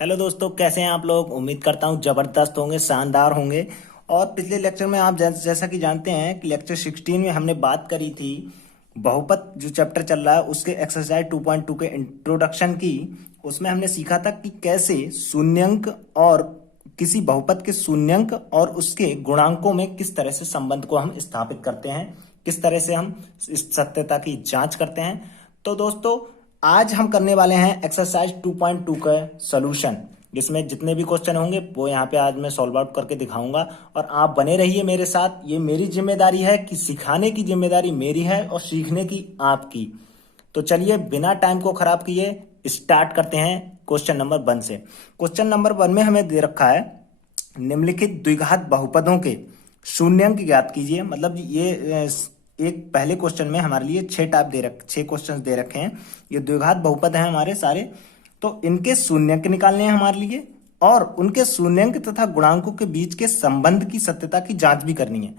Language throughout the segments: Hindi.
हेलो दोस्तों, कैसे हैं आप लोग। उम्मीद करता हूँ जबरदस्त होंगे, शानदार होंगे। और पिछले लेक्चर में आप जैसा कि जानते हैं कि लेक्चर 16 में हमने बात करी थी बहुपद जो चैप्टर चल रहा है उसके एक्सरसाइज 2.2 के इंट्रोडक्शन की। उसमें हमने सीखा था कि कैसे शून्यंक और किसी बहुपद के शून्यंक और उसके गुणांकों में किस तरह से संबंध को हम स्थापित करते हैं, किस तरह से हम इस सत्यता की जांच करते हैं। तो दोस्तों, आज हम करने वाले हैं एक्सरसाइज 2.2 का सॉल्यूशन, जिसमें जितने भी क्वेश्चन होंगे वो यहाँ पे आज मैं सॉल्व आउट करके दिखाऊंगा। और आप बने रहिए मेरे साथ। ये मेरी जिम्मेदारी है कि सिखाने की जिम्मेदारी मेरी है और सीखने की आपकी। तो चलिए बिना टाइम को खराब किए स्टार्ट करते हैं क्वेश्चन नंबर 1 से। क्वेश्चन नंबर 1 में हमें दे रखा है निम्नलिखित द्विघात बहुपदों के शून्यंक ज्ञात कीजिए। मतलब ये एक पहले क्वेश्चन में हमारे लिए 6 क्वेश्चन दे रखे हैं। ये द्विघात बहुपद हैं हमारे सारे। तो इनके शून्यंक निकालने हैं हमारे लिए और उनके शून्यंक तथा गुणांकों के बीच के संबंध की सत्यता की जांच भी करनी है।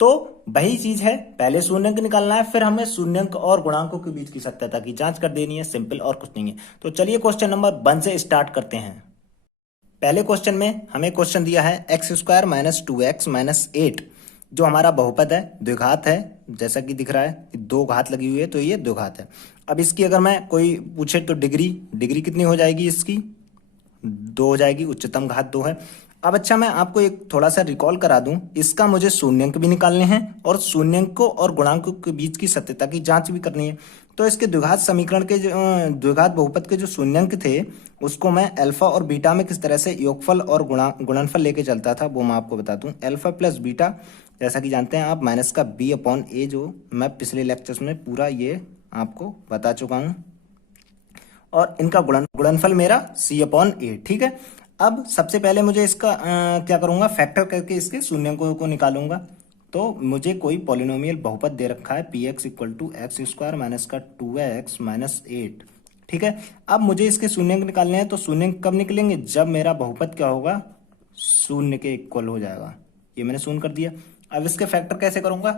तो वही चीज है, पहले शून्यंक निकालना है, फिर हमें शून्यंक और गुणांकों के बीच की सत्यता की जांच कर देनी है। सिंपल और कुछ नहीं है। तो चलिए क्वेश्चन नंबर 1 से स्टार्ट करते हैं। पहले क्वेश्चन में हमें क्वेश्चन दिया है x² माइनस 2x माइनस 8, जो हमारा बहुपद है, द्विघात है। जैसा कि दिख रहा है दो घात लगी हुई है तो ये द्विघात है। अब इसकी अगर मैं कोई पूछे तो डिग्री डिग्री कितनी हो जाएगी, इसकी 2 हो जाएगी, उच्चतम घात 2 है। अब अच्छा, मैं आपको एक थोड़ा सा रिकॉल करा दूं, इसका मुझे शून्यंक भी निकालने हैं और शून्यंकों और गुणांकों के बीच की सत्यता की जांच भी करनी है। तो इसके द्विघात समीकरण के द्विघात बहुपद के जो शून्यंक थे उसको मैं अल्फा और बीटा में किस तरह से योगफल और गुणनफल लेके चलता था वो मैं आपको बता दूं। अल्फा प्लस बीटा, जैसा कि जानते हैं आप, माइनस का बी अपॉन ए, जो मैं पिछले लेक्चर्स में पूरा ये आपको बता चुका हूं। और इनका गुणनफल मेरा सी अपॉन ए। ठीक है। अब सबसे पहले मुझे इसका क्या करूंगा, फैक्टर करके इसके शून्यंकों को निकालूंगा। तो मुझे कोई पॉलिनोमियल बहुपद दे रखा है P X equal to x² minus का 2x माइनस 8। ठीक है। अब मुझे इसके शून्यंक निकालने हैं। तो शून्यंक कब निकलेंगे, जब मेरा बहुपद क्या होगा, शून्य के इक्वल हो जाएगा। ये मैंने शून्य कर दिया। अब इसके फैक्टर कैसे करूंगा,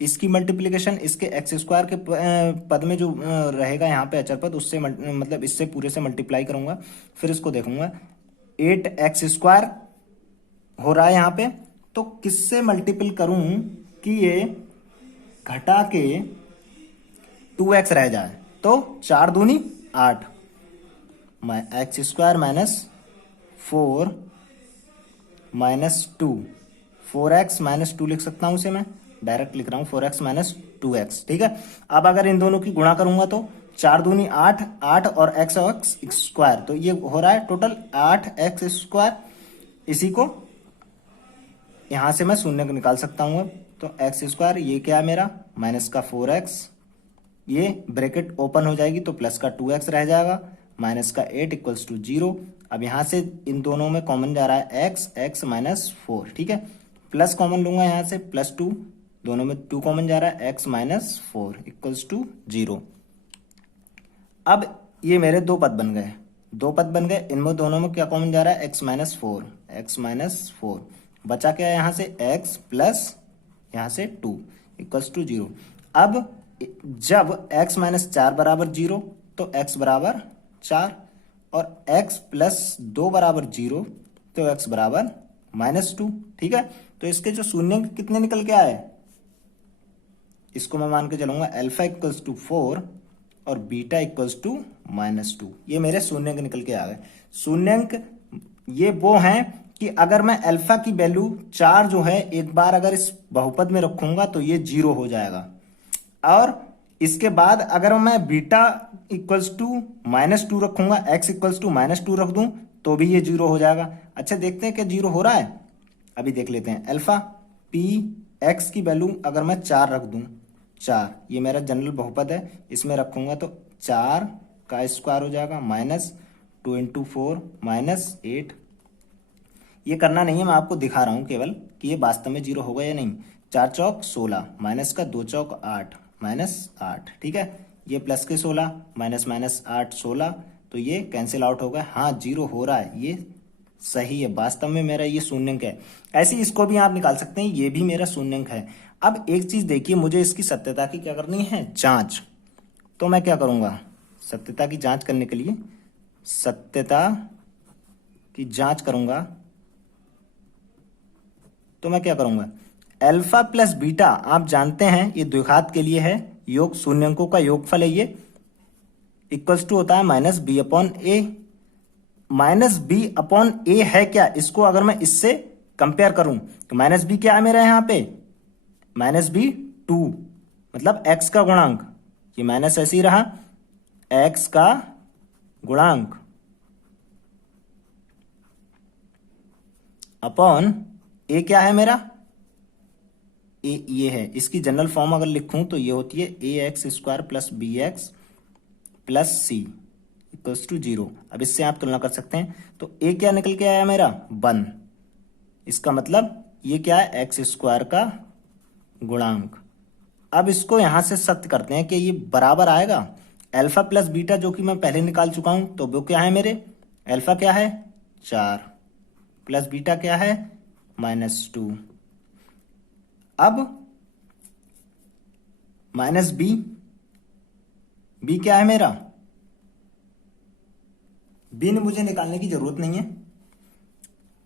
इसकी मल्टीप्लिकेशन इसके x² के पद में जो रहेगा यहाँ पे अचर पद, उससे मतलब इससे पूरे से मल्टीप्लाई करूंगा। फिर इसको देखूंगा 8x² हो रहा है यहाँ पे, तो किससे मल्टीपल करूं कि ये घटा के 2x रह जाए। तो 4 दूनी 8, x² minus 4 minus 2, 4x minus 2 लिख सकता हूं, इसे मैं डायरेक्ट लिख रहा हूं 4x माइनस 2x। ठीक है। अब अगर इन दोनों की गुणा करूंगा तो 4 दूनी 8, 8 और x² तो ये हो रहा है टोटल 8x²। इसी को यहां से मैं शून्य को निकाल सकता हूं। अब तो x², ये क्या है मेरा, माइनस का 4x, ये ब्रैकेट ओपन हो जाएगी तो प्लस का 2x रह जाएगा, माइनस का 8 इक्वल्स टू 0। अब यहां से इन दोनों में कॉमन जा रहा है x माइनस 4। ठीक है। प्लस कॉमन लूंगा यहां से, प्लस 2, दोनों में 2 कॉमन जा रहा है, x माइनस 4 इक्वल्स टू 0। अब ये मेरे दो पद बन गए, इनमें दोनों में क्या कॉमन जा रहा है, x माइनस 4। बचा क्या है यहाँ से, x प्लस यहाँ से 2 इक्वल्स टू 0। अब जब x माइनस 4 बराबर 0 तो x बराबर 4 और x प्लस 2 बराबर 0 तो x बराबर माइनस 2। ठीक है। तो इसके जो शून्यंक कितने निकल के आए, इसको मैं मान के चलूंगा अल्फा इक्वल्स टू 4 और बीटा इक्वल्स टू माइनस 2। ये मेरे शून्यंक निकल के आ गए। शून्यंक ये वो हैं कि अगर मैं अल्फा की वैल्यू 4 जो है एक बार अगर इस बहुपद में रखूंगा तो ये 0 हो जाएगा। और इसके बाद अगर मैं बीटा इक्वल्स टू माइनस 2 रखूंगा, x इक्वल्स टू माइनस 2 रख दूं तो भी ये 0 हो जाएगा। अच्छा, देखते हैं क्या 0 हो रहा है, अभी देख लेते हैं। अल्फा पी एक्स की वैल्यू अगर मैं 4 रख दूं, 4 ये मेरा जनरल बहुपद है, इसमें रखूंगा तो 4 का स्क्वायर हो जाएगा, माइनस 2 इंटू 4 माइनस 8। ये करना नहीं है, मैं आपको दिखा रहा हूं केवल कि ये वास्तव में 0 होगा या नहीं। 4 चौक 16, माइनस का 2 चौक 8, माइनस 8। ठीक है। ये प्लस के 16, माइनस माइनस 8 16, तो ये कैंसिल आउट हो गया। हाँ, 0 हो रहा है, ये सही है, वास्तव में मेरा ये शून्यंक है। ऐसे इसको भी आप निकाल सकते हैं, ये भी मेरा शून्यंक है। अब एक चीज देखिए, मुझे इसकी सत्यता की क्या करनी है, जांच। तो मैं क्या करूंगा, सत्यता की जांच करने के लिए सत्यता की जांच करूंगा तो मैं क्या करूंगा, अल्फा प्लस बीटा आप जानते हैं ये द्विघात के लिए है, योग शून्यंकों का योगफल है ये, इक्वल्स टू होता है माइनस बी अपॉन ए। माइनस बी अपॉन ए है क्या, इसको अगर मैं इससे कंपेयर करूं तो माइनस बी क्या है मेरा यहां पे, माइनस बी 2, मतलब एक्स का गुणांक, ये माइनस ऐसे ही रहा, एक्स का गुणांक अपॉन ए क्या है मेरा, ए ये है, इसकी जनरल फॉर्म अगर लिखूं तो ये होती है A X square plus B X plus C equals to 0। अब इससे आप तुलना कर सकते हैं, तो ए क्या निकल के आया मेरा 1, इसका मतलब ये क्या है एक्स स्क्वायर का गुणांक। अब इसको यहां से सत्य करते हैं कि ये बराबर आएगा अल्फा प्लस बीटा जो कि मैं पहले निकाल चुका हूं, तो वो क्या है मेरे, अल्फा क्या है 4 प्लस बीटा क्या है -2। अब माइनस बी, बी क्या है मेरा, बी ने मुझे निकालने की जरूरत नहीं है,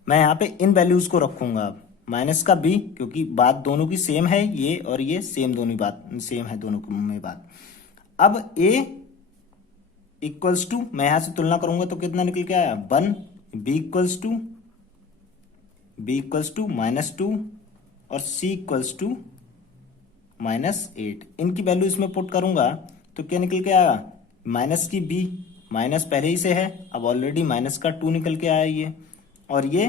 मैं यहां पे इन वैल्यूज को रखूंगा। अब माइनस का बी, क्योंकि बात दोनों की सेम है, ये और ये सेम, दोनों बात सेम है दोनों में बात। अब ए इक्वल्स टू, मैं यहां से तुलना करूंगा तो कितना निकल के आया 1, बी इक्वल्स टू -2 और सी इक्वल्स टू -8। इनकी वैल्यू इसमें पुट करूंगा तो क्या निकल के आया, माइनस की बी, माइनस पहले ही से है, अब ऑलरेडी माइनस का 2 निकल के आया ये, और ये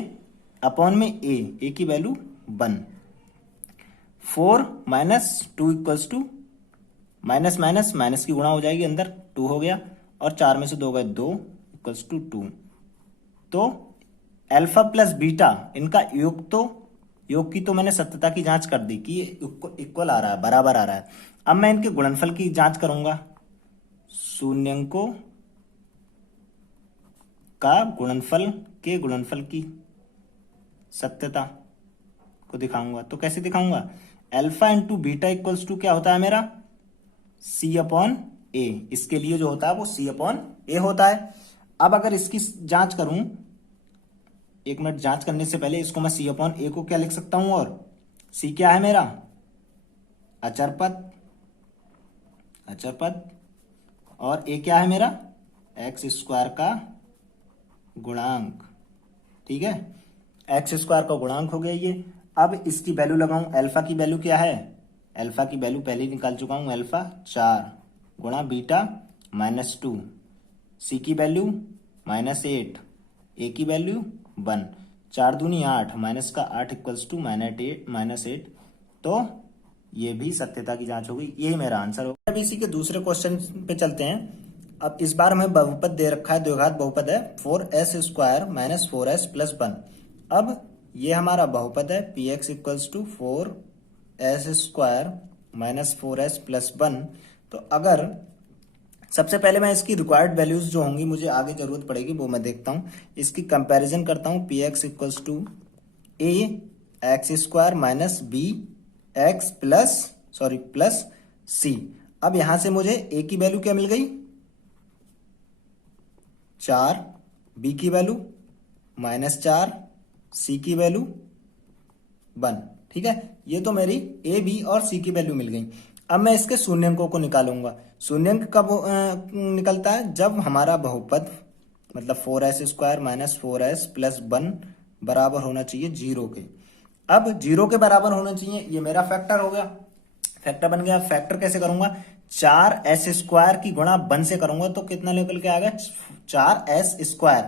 अपॉन में ए की value 1, 4 -2 equals to minus minus minus की गुणा हो जाएगी अंदर, 2 हो गया, और 4 में से 2 गए 2 इक्वल्स टू 2। तो अल्फा प्लस बीटा इनका योग की तो मैंने सत्यता की जांच कर दी कि ये इक्वल आ रहा है, बराबर आ रहा है। अब मैं इनके गुणनफल की जांच करूंगा, शून्यंकों का गुणनफल के गुणनफल की सत्यता को दिखाऊंगा। तो कैसे दिखाऊंगा, alpha into beta equals to क्या होता है मेरा, सी अपॉन ए, इसके लिए जो होता है वो सी अपॉन ए होता है। अब अगर इसकी जांच करूं, एक मिनट, जांच करने से पहले इसको मैं सी अपॉन ए को क्या लिख सकता हूं, और सी क्या है मेरा अचर पद, और ए क्या है मेरा एक्स स्क्वायर का गुणांक, ठीक है, एक्स स्क्वायर का गुणांक हो गया ये। अब इसकी वैल्यू लगाऊं, अल्फा की वैल्यू क्या है, अल्फा की वैल्यू पहले ही निकाल चुका हूं, अल्फा 4 गुणा बीटा -2, सी की वैल्यू -8, ए की वैल्यू 1, 4 दूनी 8, माइनस का 8 इक्वल्स टू -8। तो ये भी सत्यता की जांच होगी, यही मेरा आंसर होगा। अब इसी के दूसरे क्वेश्चन पे चलते हैं। अब इस बार हमें बहुपद दे रखा है, द्विघात बहुपद है 4s स्क्वायर -4s प्लस 1। अब ये हमारा बहुपद है P X equals to 4s square -4s plus 1। तो अगर सबसे पहले मैं इसकी रिक्वायर्ड वैल्यूज जो होंगी मुझे आगे जरूरत पड़ेगी वो मैं देखता हूं, इसकी कंपैरिजन करता हूं, P X equals to A X square minus B X plus C. अब यहां से मुझे ए की वैल्यू क्या मिल गई 4, बी की वैल्यू -4, सी की वैल्यू 1, ठीक है, ये तो मेरी ए बी और सी की वैल्यू मिल गई। अब मैं इसके शून्यंकों को निकालूंगा। शून्यंक कब निकलता है, जब हमारा बहुपद मतलब 4s स्क्वायर -4s प्लस 1 बराबर होना चाहिए 0 के। अब 0 के बराबर होना चाहिए, ये मेरा फैक्टर हो गया, फैक्टर बन गया। फैक्टर कैसे करूंगा, 4s स्क्वायर की गुणा 1 से करूंगा तो कितना निकल के आएगा 4s स्क्वायर।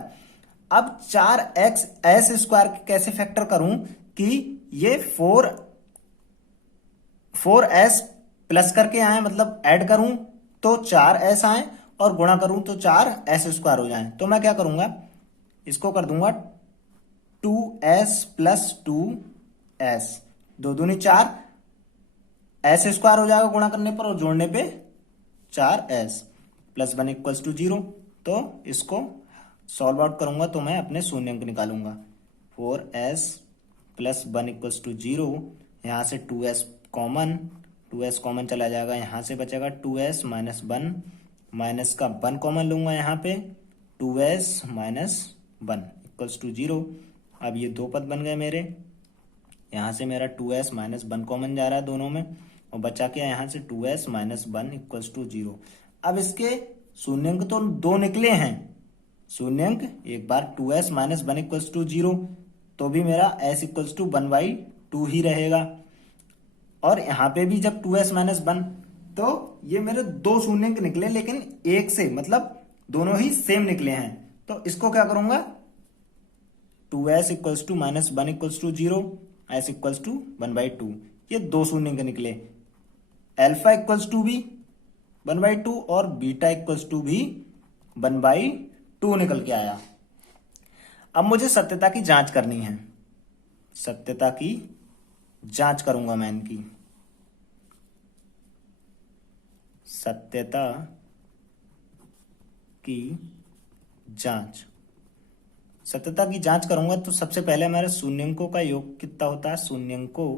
अब 4s स्क्वायर कैसे फैक्टर करूं कि ये 4s प्लस करके आए, मतलब ऐड करूं तो 4s आए और गुणा करूं तो 4s स्क्वायर हो जाए। तो मैं क्या करूंगा, इसको कर दूंगा 2s प्लस 2s, 2 दूनी 4, s स्क्वायर हो जाएगा गुणा करने पर, और जोड़ने पे 4s प्लस 1 इक्वल्स टू 0। तो इसको सॉल्व आउट करूंगा तो मैं अपने शून्यंक निकालूंगा, 4s प्लस 1 इक्वल्स टू 0, यहां से 2s कॉमन चला जाएगा, यहां से बचेगा 2s माइनस 1, माइनस का 1 कॉमन लूंगा यहाँ पे, 2s माइनस 1 इक्वल्स टू 0। अब ये दो पद बन गए मेरे। यहाँ से मेरा 2s माइनस 1 कॉमन जा रहा है दोनों में, और बचा क्या यहाँ से 2s माइनस 1 इक्वल्स टू 0। अब इसके शून्यंक तो दो निकले हैं, शून्यंक एक बार 2s माइनस 1 इक्वल्स टू 0, तो भी मेरा s इक्वल्स टू 1/2 ही रहेगा। और यहाँ पे भी जब 2s माइनस 1, तो ये मेरे दो शून्यंक निकले, लेकिन एक से, मतलब दोनों ही सेम निकले हैं। तो इसको क्या करूंगा, 2s इक्वल्स टू माइनस 1 equals to 0, s equals to 1/2, ये दो शून्यंक निकले। अल्फा इक्वल्स टू भी 1/2 और बीटा इक्वल्स टू भी 1/2 निकल के आया। अब मुझे सत्यता की जांच करनी है, सत्यता की जांच करूंगा मैं इनकी। सत्यता की जांच, सत्यता की जांच करूंगा तो सबसे पहले हमारे शून्यंकों का योग कितना होता है, शून्यंकों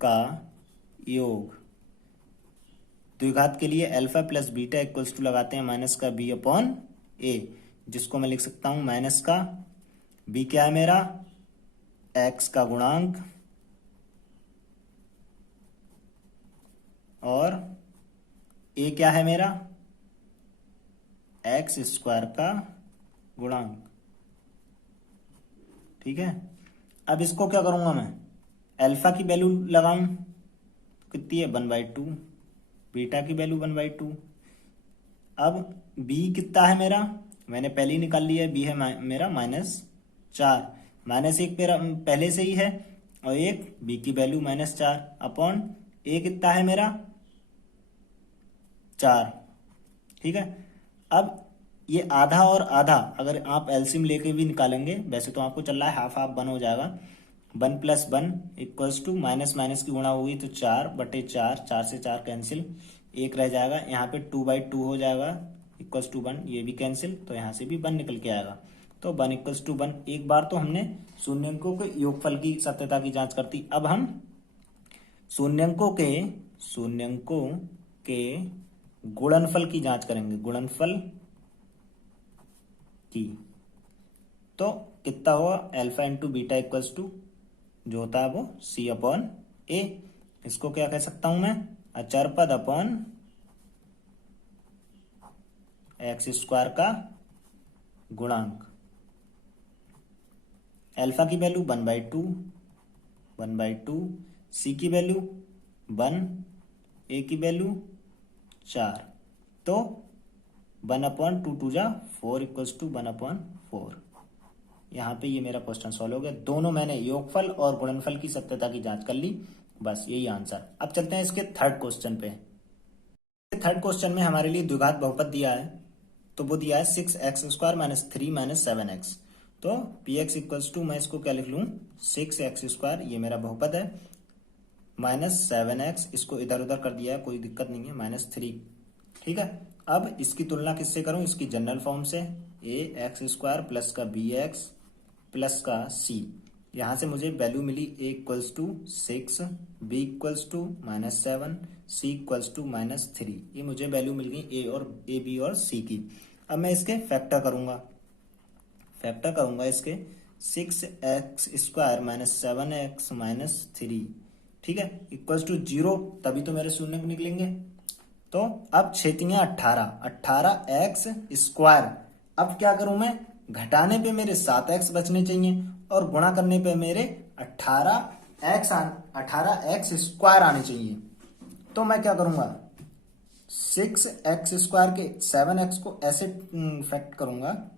का योग द्विघात के लिए alpha plus beta equals to लगाते हैं माइनस का b अपॉन a, जिसको मैं लिख सकता हूं माइनस का b क्या है मेरा, x का गुणांक, और a क्या है मेरा, x स्क्वायर का गुणांक। ठीक है, अब इसको क्या करूंगा मैं, अल्फा की वैल्यू लगाऊं, कितनी है 1/2, बीटा की वैल्यू 1/2। अब b कितना है मेरा, मैंने पहले ही निकाल लिया है, b है मेरा -4, -1 मेरा पहले से ही है, और एक b की वैल्यू -4 अपॉन a कितना है मेरा 4। ठीक है, अब ये आधा और आधा अगर आप एलसीएम लेके भी निकालेंगे, वैसे तो आपको चल रहा है हाफ हाफ 1 हो जाएगा, 1 + 1 इक्वल्स टू माइनस माइनस की गुणा होगी तो 4/4, 4 से 4 कैंसिल, एक रह जाएगा, यहाँ पे 2/2 हो जाएगा इक्वल्स टू 1, ये भी कैंसिल, तो यहाँ से भी 1 निकल के आएगा, तो 1 इक्वल्स टू 1। एक बार तो हमने शून्यंकों के योगफल की सत्यता की जांच करती, अब हम शून्यंकों के गुणनफल की जांच करेंगे, गुणनफल की। तो कितना हुआ, alpha into beta equals to जो होता है वो c अपॉन a, इसको क्या कह सकता हूं मैं, अचर पद अपॉन एक्स स्क्वायर का गुणांक। अल्फा की वैल्यू 1/2, c की वैल्यू 1, a की वैल्यू 4, तो 1/2 2 जा 4 इक्वल्स टू 1/4। यहाँ पे ये मेरा क्वेश्चन सॉल्व हो गया, दोनों मैंने योगफल और गुणनफल की सत्यता की जांच कर ली, बस यही आंसर। अब चलते हैं इसके थर्ड क्वेश्चन पे। थर्ड क्वेश्चन में हमारे लिए द्विघात बहुपद दिया है, तो वो दिया है 6x² - 3 - 7x, तो px इक्वल्स टू, मैं इसको क्या लिख लूं, 6x², ये मेरा बहुपद है, -7x, इसको इधर उधर कर दिया है, कोई दिक्कत नहीं है, -3। ठीक है, अब इसकी तुलना किससे करूं, इसकी जनरल फॉर्म से, ax² प्लस का bx प्लस का c, यहां से मुझे वैल्यू मिली a equals to 6, b equals to -7, c equals to -3, ये मुझे वैल्यू मिल गई a b और c की। अब मैं इसके फैक्टर करूंगा इसके 6x² - 7x - 3, ठीक है, इक्वल्स टू 0, तभी तो मेरे शून्य निकलेंगे। तो अब छेतियां 18x², अब क्या करूं मैं, घटाने पे मेरे 7x बचने चाहिए और गुणा करने पे मेरे 18x² आने चाहिए। तो मैं क्या करूंगा, 6x² के 7x को ऐसे फैक्ट करूंगा,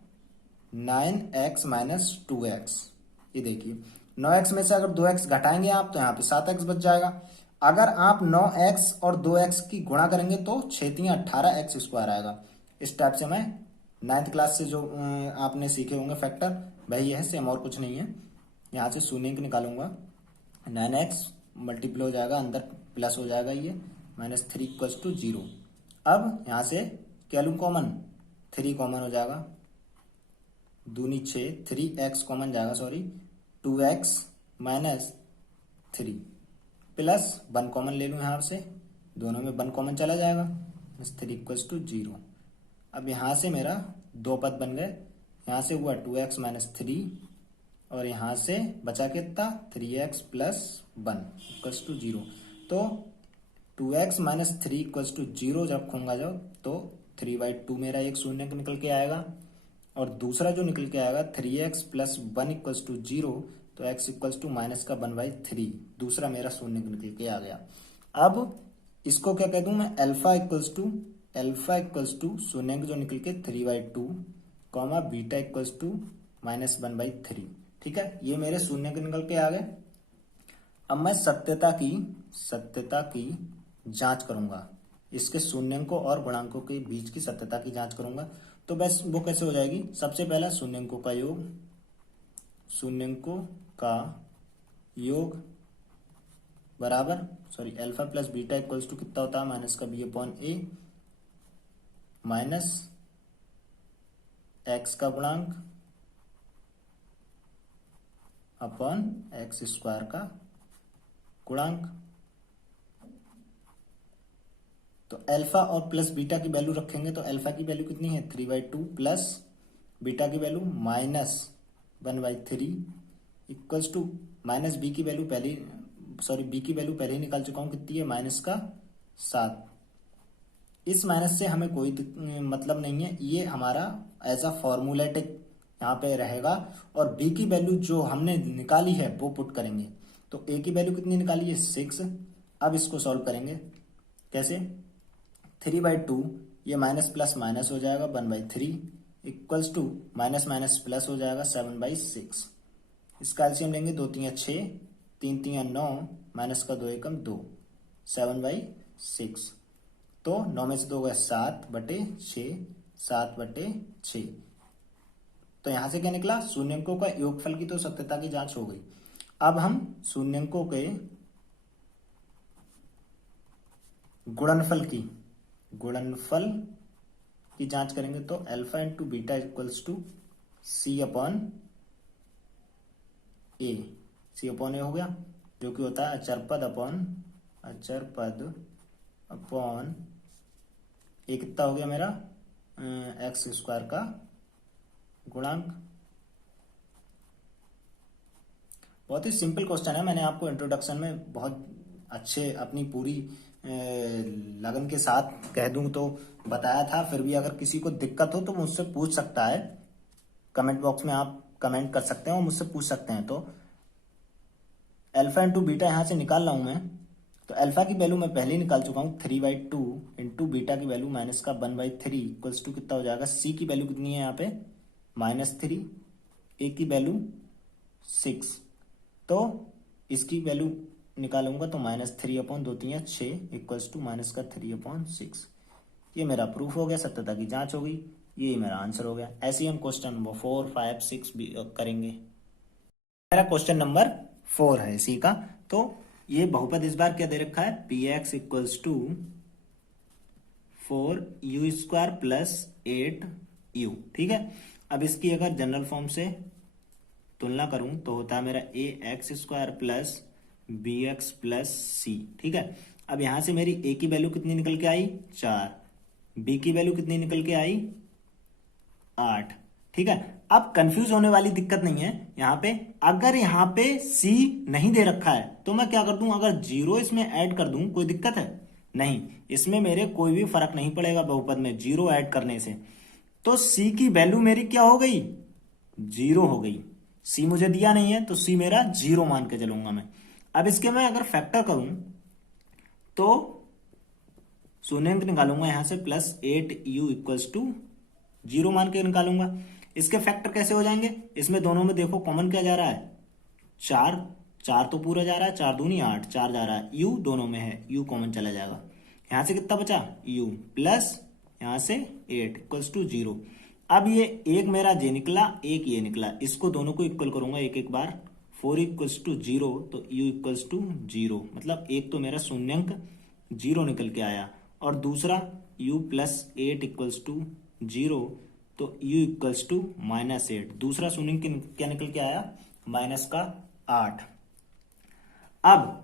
9x - 2x, ये देखिए 9x में से अगर 2x घटाएंगे आप तो यहाँ पे 7x बच जाएगा। अगर आप 9x और 2x की गुणा करेंगे तो छेतियां 18x² आएगा। इस टाइप से मैं 9th क्लास से जो आपने सीखे होंगे फैक्टर, वही है, सेम, और कुछ नहीं है। यहाँ से शून्य निकालूंगा, 9x मल्टीप्लाई हो जाएगा, अंदर प्लस हो जाएगा, ये -3 इक्वल्स टू 0। अब यहाँ से क्या लूँ कॉमन, 3 कॉमन हो जाएगा, दूनी 6, 3x कॉमन जाएगा, सॉरी, 2x - 3 प्लस 1 कॉमन ले लूँ यहाँ से, दोनों में 1 कॉमन चला जाएगा, -3 इक्वल्स टू 0। अब यहाँ से मेरा दो पद बन गए, यहाँ से हुआ 2x माइनस 3 और यहाँ से बचा कितना 3x प्लस 1 इक्वल्स टू 0। तो 2x माइनस 3 इक्वल्स टू 0 जब खूंगा जब तो 3/2 मेरा एक शून्य निकल के आएगा और दूसरा जो निकल के आएगा 3x प्लस 1 इक्वल्स टू 0। तो x इक्वल्स टू माइनस का 1/3 दूसरा मेरा शून्य निकल के आ गया। अब इसको क्या कह दूं मैं अल्फा इक्वल्स टू शून्य जो निकल के 3/2 comma beta equals to minus 1/3। ठीक है, ये मेरे शून्य के निकल के आ गए। अब मैं सत्यता की जांच करूंगा, इसके शून्यंकों और गुणांकों के बीच की सत्यता की जांच करूंगा। तो बस वो कैसे हो जाएगी, सबसे पहला शून्यंकों का योग बराबर alpha plus beta equals to कितना होता है माइनस का b/a माइनस x का गुणांक अपॉन एक्स स्क्वायर का गुणांक। तो अल्फा और प्लस बीटा की वैल्यू रखेंगे तो अल्फा की वैल्यू कितनी है 3/2 प्लस बीटा की value minus 1/3 equals to minus B की वैल्यू बी की वैल्यू पहले ही निकाल चुका हूं कितनी है माइनस का 7। इस माइनस से हमें कोई मतलब नहीं है, ये हमारा एज अ फॉर्मूलेटिक यहाँ पे रहेगा और b की वैल्यू जो हमने निकाली है वो पुट करेंगे। तो a की वैल्यू कितनी निकाली है 6। अब इसको सॉल्व करेंगे कैसे, 3/2 ये माइनस प्लस माइनस हो जाएगा 1/3 equals to minus minus plus हो जाएगा 7/6। इसका एलसीएम लेंगे 2 3 6 3 3 9 माइनस का 2 एकम 2 7/6। तो 9 में से 2 गए 7/6 7/6। तो यहां से क्या निकला, शून्यंकों का योगफल की तो सत्यता की जांच हो गई। अब हम शून्यंकों के गुणनफल की जांच करेंगे। तो alpha into beta equals to C/A हो गया, जो कि होता है अचर पद अपॉन ए कितना हो गया मेरा एक्स स्क्वायर का गुणांक। बहुत ही सिंपल क्वेश्चन है, मैंने आपको इंट्रोडक्शन में बहुत अच्छे अपनी पूरी लगन के साथ कह दूं तो बताया था। फिर भी अगर किसी को दिक्कत हो तो मुझसे पूछ सकता है, कमेंट बॉक्स में आप कमेंट कर सकते हैं और मुझसे पूछ सकते हैं। तो अल्फा इंटू बीटा यहां से निकाल रहा हूं मैं, तो अल्फा की वैल्यू मैं पहले ही निकाल चुका हूं 3/2 इंटू बीटा की वैल्यू माइनस का 1/3 इक्वल्स टू कितना हो जाएगा, सी की वैल्यू कितनी है यहाँ पे -3, ए की वैल्यू 6। तो इसकी वैल्यू निकालूंगा तो -3/2 3 6 इक्वल्स टू माइनस का 3/6। ये मेरा प्रूफ हो गया, सत्यता की जांच हो गई, ये मेरा आंसर हो गया। ऐसे ही हम क्वेश्चन नंबर 4 5 6 भी करेंगे। मेरा क्वेश्चन नंबर 4 है इसी का। तो ये बहुपद इस बार क्या दे रखा है, px equals to 4u² plus 8u। ठीक है, अब इसकी अगर जनरल फॉर्म से तुलना करूं तो होता है मेरा ax² plus bx plus c। ठीक है, अब यहां से मेरी a की वैल्यू कितनी निकल के आई 4, b की वैल्यू कितनी निकल के आई 8। ठीक है, अब कंफ्यूज होने वाली दिक्कत नहीं है यहां पे। अगर यहां पे c नहीं दे रखा है तो मैं क्या कर दूं, अगर 0 इसमें ऐड कर दूं कोई दिक्कत है नहीं, इसमें मेरे कोई भी फर्क नहीं पड़ेगा बहुपद में 0 ऐड करने से। तो c की वैल्यू मेरी क्या हो गई 0 हो गई। c मुझे दिया नहीं है तो c मेरा 0 मान के चलूंगा मैं। अब इसके मैं अगर फैक्टर करूं तो शून्यंक निकालूंगा यहां से +8u इक्वल्स टू 0 मान के निकालूंगा। इसके फैक्टर कैसे हो जाएंगे, इसमें दोनों में देखो कॉमन क्या जा रहा है 4, 4 तो पूरा जा रहा है, 4 दूनी 8, 4 जा रहा है, u दोनों में है, u कॉमन चला जाएगा। यहां से कितना बचा u प्लस यहां से 8 इक्वल्स टू 0। अब ये एक मेरा जे निकला, एक ये निकला, इसको दोनों को इक्वल करूंगा एक एक बार। 4 इक्वल्स टू 0 तो u इक्वल्स टू 0, मतलब एक तो मेरा शून्यंक 0 निकल के आया और दूसरा u प्लस 8 इक्वल्स टू 0 तो u इक्वल्स टू -8। दूसरा शून्यंक क्या निकल के आया माइनस का 8। अब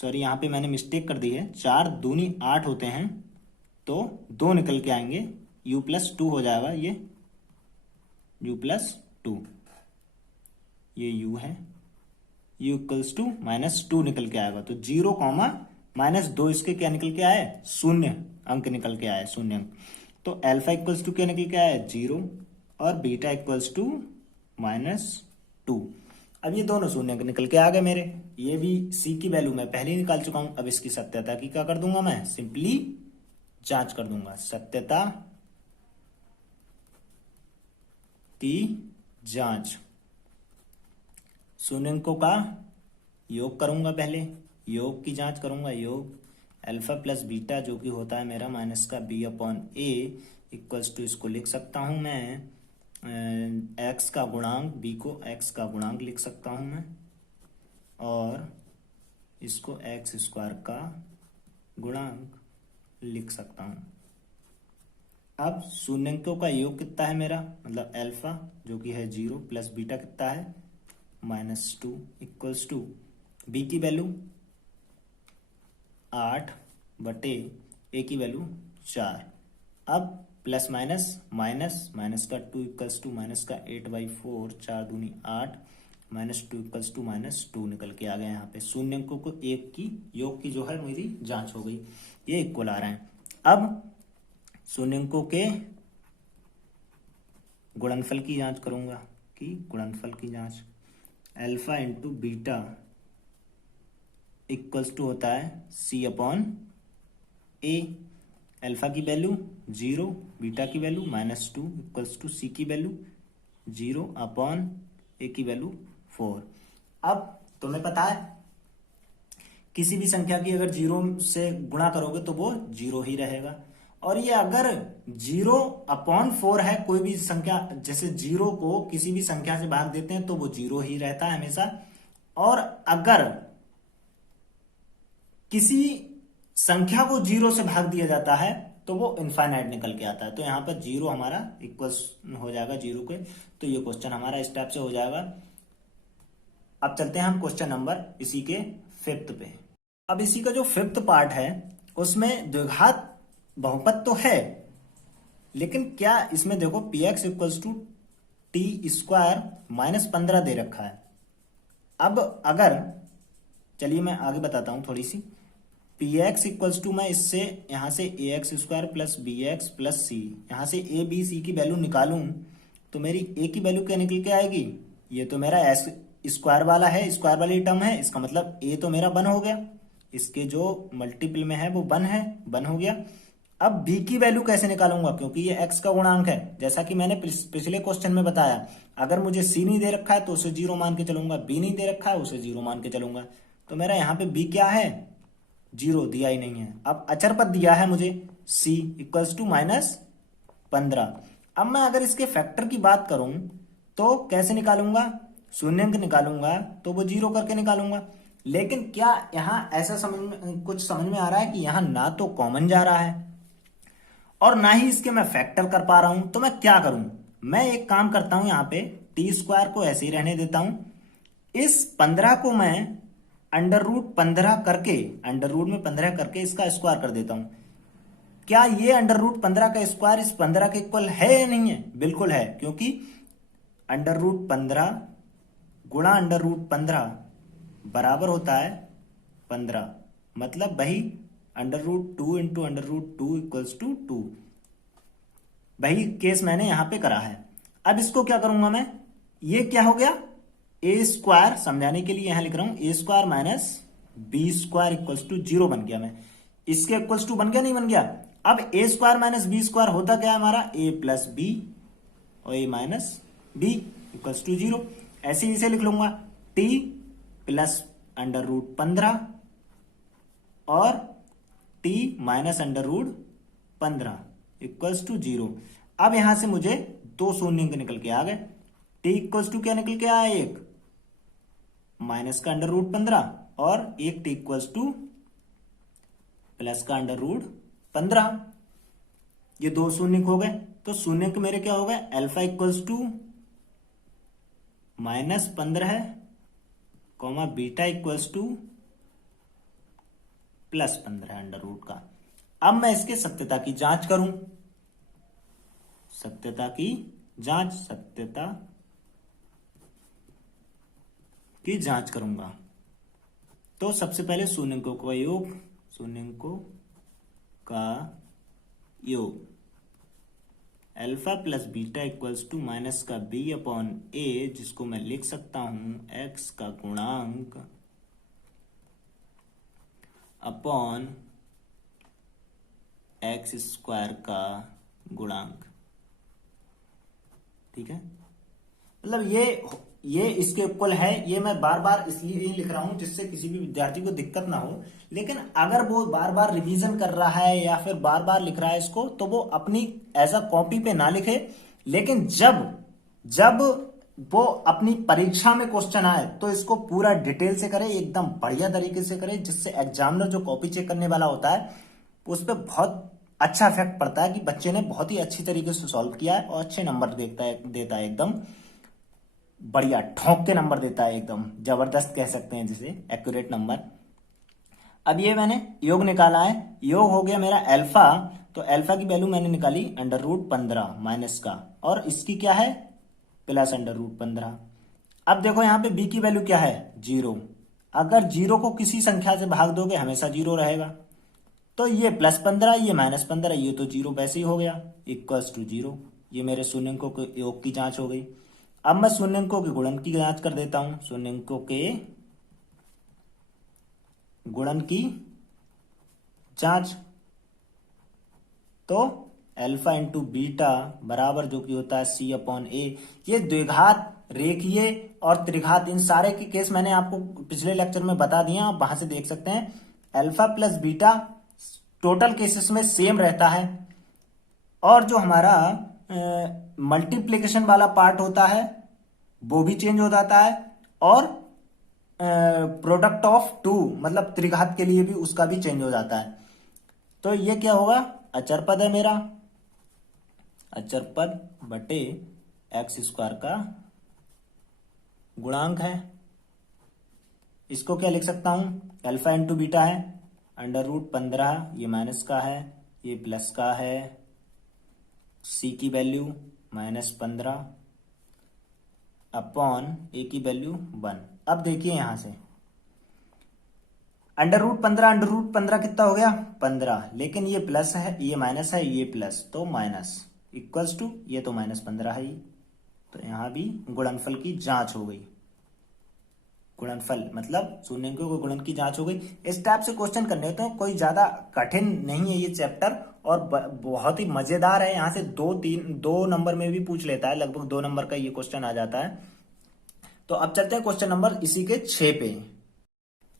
सॉरी यहाँ पे मैंने मिस्टेक कर दी है, 4 दूनी 8 होते हैं तो 2 निकल के आएंगे, u+2 हो जाएगा ये, u+2, ये u है, u इक्वल्स टू -2 निकल के आएगा। तो 0, -2 इसके क्या निकल के आए, शून्य अंक निकल के आए, शून्य अंक। तो अल्फा इक्वल्स टू क्या निकल के आया, 0, और बीटा इक्वल्स टू -2। अब ये दोनों शून्य अंक निकल के आ गए मेरे। ये भी सी की वैल्यू मैं पहले ही निकाल चुका हूं। अब इसकी सत्यता की क्या कर दूंगा, मैं सिंपली जांच कर दूंगा। सत्यता की जांच, शून्य अंकों का योग करूंगा, पहले योग की जांच करूंगा। योग अल्फा प्लस बीटा जो कि होता है मेरा -b/a इक्वल्स टू, इसको लिख सकता हूं मैं x का गुणांक, b को x का गुणांक लिख सकता हूं मैं, और इसको x² का गुणांक लिख सकता हूं। अब शून्यंकों का योग कितना है मेरा, मतलब अल्फा जो कि है 0 प्लस बीटा कितना है -2 इक्वल्स टू, b की वैल्यू 8/a की वैल्यू 4। अब प्लस माइनस का 2 इक्वल्स टू माइनस का 8/4, 4 दूनी 8, -2 इक्वल्स टू -2 निकल के आ गया। यहाँ पे शून्य अंकों को एक की योग की जो है मेरी जांच हो गई, ये इक्वल आ रहा है। अब शून्य अंकों के गुणनफल की जांच करूंगा, कि गुणनफल की जांच, alpha into beta equals to होता है c/a। अल्फा की वैल्यू 0, बीटा की वैल्यू -2 इक्वल्स टू c की वैल्यू 0/a की वैल्यू 4। अब तुम्हें पता है किसी भी संख्या की अगर 0 से गुणा करोगे तो वो 0 ही रहेगा, और ये अगर 0/4 है कोई भी संख्या, जैसे 0 को किसी भी संख्या से भाग देते हैं तो वो 0 ही रहता है हमेशा, और अगर किसी संख्या को 0 से भाग दिया जाता है तो वो इनफाइनाइट निकल के आता है। तो यहाँ पर 0 हमारा इक्वल्स हो जाएगा 0 के, तो ये क्वेश्चन हमारा इस टाइप से हो जाएगा। अब चलते हैं हम क्वेश्चन नंबर इसी के 5th पे। अब इसी का जो 5th पार्ट है उसमें द्विघात बहुपद तो है, लेकिन क्या इसमें देखो px इक्वल्स टू t² -15 दे रखा है। अब अगर, चलिए मैं आगे बताता हूं थोड़ी सी। px इक्वल्स टू, मैं इससे यहां से ax² plus bx plus c, यहां से a b c की वैल्यू निकालूं तो मेरी a की वैल्यू क्या निकल के आएगी, ये तो मेरा s² वाला है, स्क्वायर वाली टर्म है, इसका मतलब a तो मेरा 1 हो गया, इसके जो मल्टीपल में है वो 1 है, 1 हो गया। अब b की वैल्यू कैसे निकालूंगा, क्योंकि ये x का गुणांक है, जैसा कि मैंने पिछले क्वेश्चन में बताया। अगर मुझे c नहीं दे रखा है तो उसे 0 मान के चलूंगा, b नहीं दे रखा है उसे 0 मान के चलूंगा। तो मेरा यहाँ पे b क्या है, 0 दिया ही नहीं है। अब अचर पद दिया है मुझे c इक्वल्स टू -15। अब मैं अगर इसके फैक्टर की बात करूं तो कैसे निकालूंगा, शून्यंक निकालूंगा तो वो 0 करके निकालूंगा। लेकिन क्या यहाँ ऐसा कुछ समझ में आ रहा है कि यहाँ ना तो कॉमन जा रहा है और ना ही इसके मैं फैक्टर कर पा रहा हूं। तो मैं क्या करूं, मैं एक काम करता हूं, यहाँ पे t² को ऐसे ही रहने देता हूं। इस 15 को मैं √15 करके, √ में 15 करके इसका स्क्वायर कर देता हूं। क्या ये √15 का स्क्वायर इस 15 के इक्वल है या नहीं है, बिल्कुल है, क्योंकि √15 गुणा √15 बराबर होता है 15, मतलब वही √2 इंटू √2 इक्वल्स टू 2। वही केस मैंने यहां पे करा है। अब इसको क्या करूंगा मैं, ये क्या हो गया, a², समझाने के लिए यहां लिख रहा हूं a² - b² इक्वल्स टू 0 बन गया। मैं इसके इक्वल्स टू बन गया, नहीं बन गया। अब a² - b² होता क्या है हमारा, a प्लस b और a minus b equals to 0। ऐसे ही इसे लिख लूंगा t प्लस √15 और t माइनस √15 इक्वल्स टू 0। अब यहां से मुझे 2 शून्य निकल के आ गए। t इक्वल्स टू क्या निकल के आया, 1 माइनस का √15 और एक t इक्वल्स टू प्लस का √15। ये 2 शून्य हो गए। तो शून्य मेरे क्या हो गए, अल्फा इक्वल्स टू -15 है, beta equals to plus 15 under root का। अब मैं इसके सत्यता की जांच करूं, सत्यता की जांच करूंगा। तो सबसे पहले शून्यकों का योग, शून्यकों का योग alpha plus beta equals to minus का बी अपॉन ए, जिसको मैं लिख सकता हूं एक्स का गुणांक अपॉन एक्स स्क्वायर का गुणांक। ठीक है, मतलब ये इसके इक्वल है। ये मैं बार बार इसलिए लिख रहा हूं जिससे किसी भी विद्यार्थी को दिक्कत ना हो। लेकिन अगर वो बार बार रिवीजन कर रहा है या फिर बार बार लिख रहा है इसको, तो वो अपनी एज अ कॉपी पे ना लिखे। लेकिन जब जब वो अपनी परीक्षा में क्वेश्चन आए तो इसको पूरा डिटेल से करे, एकदम बढ़िया तरीके से करे, जिससे एग्जामिनर जो कॉपी चेक करने वाला होता है उस पर बहुत अच्छा इफेक्ट पड़ता है कि बच्चे ने बहुत ही अच्छी तरीके से सॉल्व किया है और अच्छे नंबर देता है एकदम बढ़िया, ठोक के नंबर देता है, एकदम जबरदस्त कह सकते हैं जिसे, एक्यूरेट नंबर। अब ये मैंने योग निकाला है, योग हो गया मेरा अल्फा। तो अल्फा की वैल्यू मैंने निकाली अंडर रूट 15 माइनस का, और इसकी क्या है प्लस अंडर रूट 15। अब देखो यहाँ पे बी की वैल्यू क्या है 0। अगर 0 को किसी संख्या से भाग दोगे हमेशा 0 रहेगा। तो ये प्लस 15, ये माइनस 15, ये तो 0 वैसे ही हो गया, इक्वल्स टू 0। ये मेरे शून्यकों के योग की जांच हो गई। अब मैं शून्यकों के गुणन की जांच कर देता हूं, शून्यकों के गुणन की जांच। तो अल्फा इंटू बीटा बराबर जो कि होता है सी अपॉन ए। ये द्विघात, रेखीय और त्रिघात, इन सारे के केस मैंने आपको पिछले लेक्चर में बता दिया, आप वहां से देख सकते हैं। Alpha plus beta total cases में सेम रहता है, और जो हमारा मल्टीप्लिकेशन वाला पार्ट होता है वो भी चेंज हो जाता है, और प्रोडक्ट ऑफ टू मतलब त्रिघात के लिए भी उसका भी चेंज हो जाता है। तो ये क्या होगा, अचर पद है मेरा, अचर पद बटे एक्स स्क्वायर का गुणांक है। इसको क्या लिख सकता हूं, अल्फा इंटू बीटा है अंडर रूट 15, ये माइनस का है, ये प्लस का है, सी की वैल्यू -15 अपॉन ए की वैल्यू 1। अब देखिए यहां से अंडर रूट 15 कितना हो गया 15, लेकिन ये प्लस है ये माइनस है, ये प्लस, तो माइनस इक्वल्स टू, ये तो -15 है ही। तो यहां भी गुणनफल की जांच हो गई, गुणनफल मतलब शून्यकों के गुणन की जांच हो गई। इस टाइप से क्वेश्चन करने होते हैं, कोई ज्यादा कठिन नहीं है ये चैप्टर, और बहुत ही मजेदार है। यहाँ से 2 नंबर में भी पूछ लेता है, लगभग 2 नंबर का ये क्वेश्चन आ जाता है। तो अब चलते हैं क्वेश्चन नंबर इसी के 6 पे।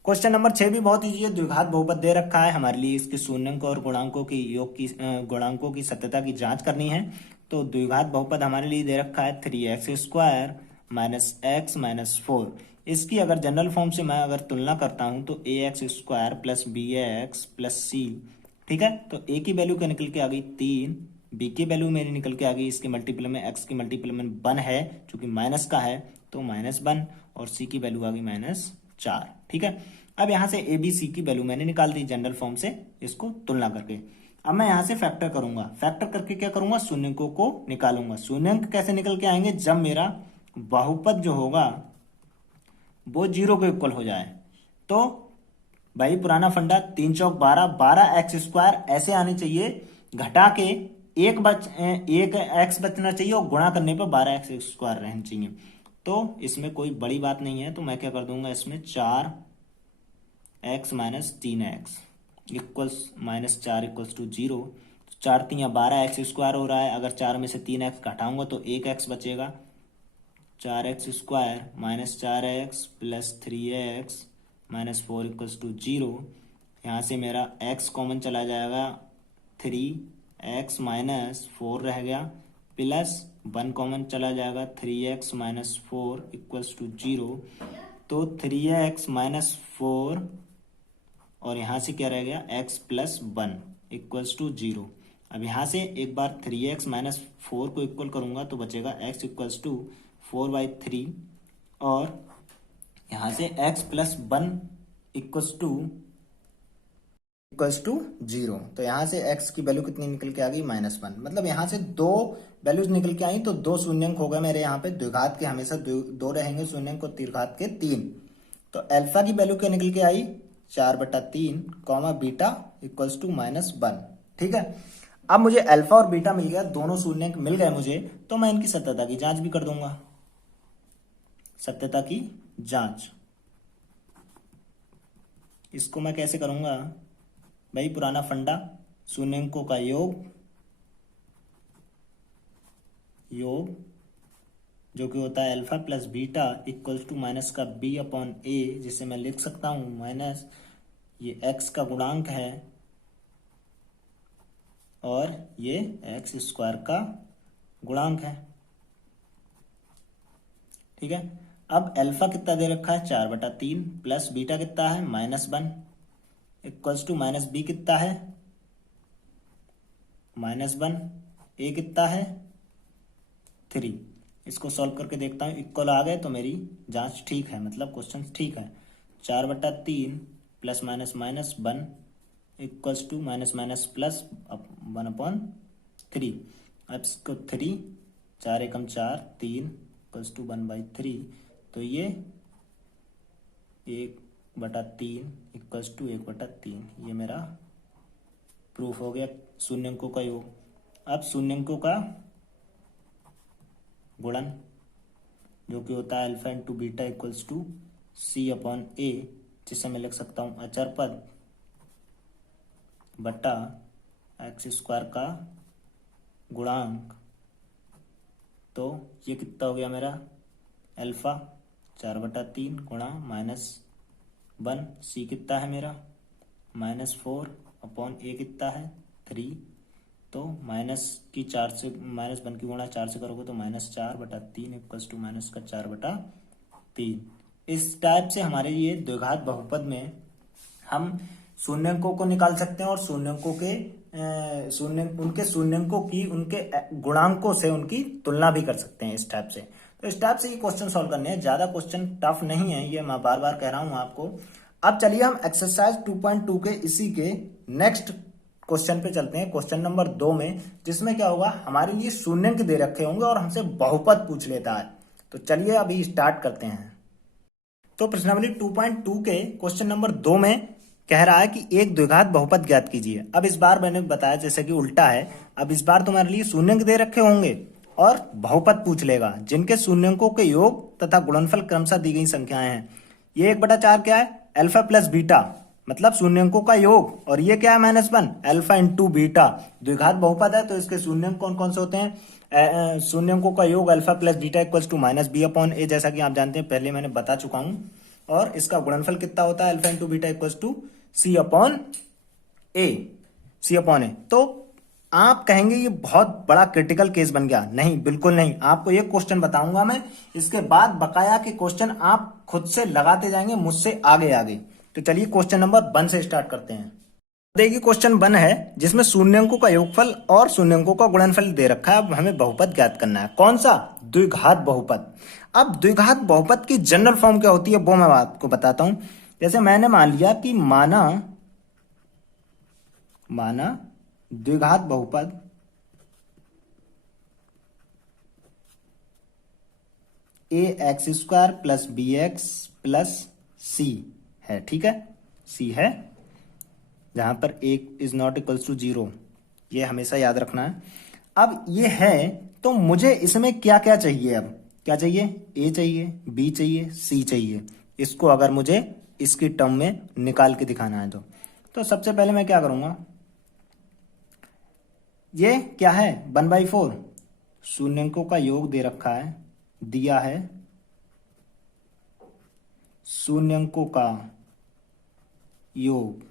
क्वेश्चन नंबर 6 भी बहुत ईजी है, द्विघात बहुपद दे रखा है हमारे लिए, इसके शून्यकों और गुणांकों की योग की गुणांकों की सत्यता की जांच करनी है। तो द्विघात बहुपद हमारे लिए दे रखा है 3x square minus x minus 4। इसकी अगर जनरल फॉर्म से मैं अगर तुलना करता हूं तो ax square plus B X plus C. ठीक है, तो a की वैल्यू क्या निकल के आ गई 3, b की वैल्यू मेरी निकल के आ गई, इसके मल्टीपल में x की मल्टीपल में 1 है, चूंकि माइनस का है तो -1, और c की वैल्यू आ गई -4। ठीक है, अब यहां से ए बी सी की वैल्यू मैंने निकाल दी जनरल फॉर्म से, इसको तुलना करके। अब मैं यहां से फैक्टर करूंगा, फैक्टर करके क्या करूंगा, शून्यकों को निकालूंगा। शून्यंक कैसे निकल के आएंगे, जब मेरा बहुपद जो होगा वो 0 के इक्वल हो जाए। तो भाई पुराना फंडा 3 चौक 12, 12x स्क्वायर ऐसे आने चाहिए, घटा के एक x बचना चाहिए, और गुणा करने पर 12x स्क्वायर रहना चाहिए। तो इसमें कोई बड़ी बात नहीं है, तो मैं क्या कर दूंगा, इसमें 4x minus 3x equals -4 equals to 0। 4 3 12x square हो रहा है, अगर 4 में से 3x घटाऊंगा तो 1x बचेगा। 4x square minus 4x plus 3x minus 4 equals to 0। यहाँ से मेरा x कॉमन चला जाएगा, 3x माइनस 4 रह गया, प्लस 1 कॉमन चला जाएगा, 3x माइनस 4 इक्वल्स टू 0। तो 3x माइनस 4 और यहाँ से क्या रह गया x प्लस 1 इक्वल्स टू 0। अब यहाँ से एक बार 3x माइनस 4 को इक्वल करूंगा तो बचेगा x इक्वल्स टू 4/3, और यहाँ से x plus 1 equals to equals to 0। तो यहाँ से x की वैल्यू कितनी निकल के आ गई, -1। मतलब यहाँ से दो वैल्यूज निकल के आई, तो दो शून्यंक हो गए मेरे यहाँ पे। द्विघात के हमेशा दो रहेंगे शून्यंक, और त्रिघात के 3। तो अल्फा की वैल्यू क्या निकल के आई, 4/3, कॉमा बीटा इक्वल्स टू -1। ठीक है, अब मुझे अल्फा और बीटा मिल गया, दोनों शून्यंक मिल गए मुझे, तो मैं इनकी सत्यता की जांच भी कर दूंगा। सत्यता की जांच इसको मैं कैसे करूंगा भाई, पुराना फंडा, शून्यंकों का योग जो कि होता है alpha plus beta equals to minus का b/a, जिसे मैं लिख सकता हूं माइनस ये x का गुणांक है और ये x² का गुणांक है। ठीक है, अब अल्फा कितना दे रखा है, 4/3, प्लस बीटा कितना है, -1, इक्वल्स टू माइनस बी कितना है, -1, ए कितना है, 3। इसको सॉल्व करके देखता हूँ, इक्वल आ गए तो मेरी जांच ठीक है, मतलब क्वेश्चन ठीक है। 4/3 plus minus -1 equals to minus minus plus 1/3। अब इसको 3, 4 एकम 4, 3 इक्वल्स टू 1/3। तो ये 1/3 इक्वल्स टू 1/3, ये मेरा प्रूफ हो गया शून्यंकों का योग। अब शून्यंकों का गुणन जो कि होता है alpha into beta equals to c/a, जिसे मैं लिख सकता हूँ अचर पद बटा x² का गुणांक। तो ये कितना हो गया मेरा, अल्फा 4/3 गुणा -1, c कितना है मेरा, -4/a कितना है, 3। तो माइनस की 4 से -1 की गुणा 4 से करोगे तो -4/3 इक्वल्स टू माइनस का 4/3। इस टाइप से हमारे ये द्विघात बहुपद में हम शून्यंकों को निकाल सकते हैं और शून्यंकों के उनके शून्यंकों की उनके गुणांकों से उनकी तुलना भी कर सकते हैं इस टाइप से। तो इस टाइप से ये क्वेश्चन सॉल्व करने हैं, ज्यादा क्वेश्चन टफ नहीं है, ये मैं बार बार कह रहा हूं आपको। अब चलिए हम एक्सरसाइज 2.2 के इसी के नेक्स्ट क्वेश्चन पे चलते हैं, क्वेश्चन नंबर 2 में, जिसमें क्या होगा, हमारे लिए शून्यंक दे रखे होंगे और हमसे बहुपद पूछ लेता है। तो चलिए अभी स्टार्ट करते हैं। तो प्रश्नावली 2.2 के क्वेश्चन नंबर 2 में कह रहा है कि एक द्विघात बहुपद ज्ञात कीजिए। अब इस बार मैंने बताया जैसे कि उल्टा है, अब इस बार तुम्हारे लिए शून्यंक दे रखे होंगे और बहुपद पूछ लेगा जिनके शून्यंकों के योग तथा गुणनफल क्रमशः दी गई संख्याएं हैं। ये 1/4 क्या है, अल्फा प्लस बीटा, मतलब शून्यंकों का योग, और ये क्या है -1, अल्फा इंटू बीटा। द्विघात बहुपद है तो इसके शून्यंक कौन कौन से होते हैं, शून्यंकों का योग alpha plus beta equals to -b/a, जैसा कि आप जानते हैं, पहले मैंने बता चुका हूं। और इसका गुणनफल कितना होता है, alpha into beta equals to c/a। तो आप कहेंगे ये बहुत बड़ा क्रिटिकल केस बन गया, नहीं, बिल्कुल नहीं। आपको ये क्वेश्चन बताऊंगा मैं, इसके बाद बकाया के क्वेश्चन आप खुद से लगाते जाएंगे मुझसे आगे आगे। तो चलिए क्वेश्चन नंबर 1 से स्टार्ट करते हैं। देखिए क्वेश्चन 1 है जिसमें शून्यंकों का योगफल और शून्यंकों का गुणनफल दे रखा है। अब हमें बहुपद ज्ञात करना है, कौन सा, द्विघात बहुपद। अब द्विघात बहुपद की जनरल फॉर्म क्या होती है वो मैं आपको बताता हूं। जैसे मैंने मान लिया कि माना द्विघात बहुपद ax² plus bx plus c है, ठीक है, c है, जहां पर a is not equals to 0, ये हमेशा याद रखना है। अब ये है तो मुझे इसमें क्या क्या चाहिए, अब क्या चाहिए, a चाहिए, b चाहिए, c चाहिए। इसको अगर मुझे इसकी टर्म में निकाल के दिखाना है तो सबसे पहले मैं क्या करूंगा, ये क्या है 1/4, शून्यंकों का योग दे रखा है, दिया है शून्यंकों का योग।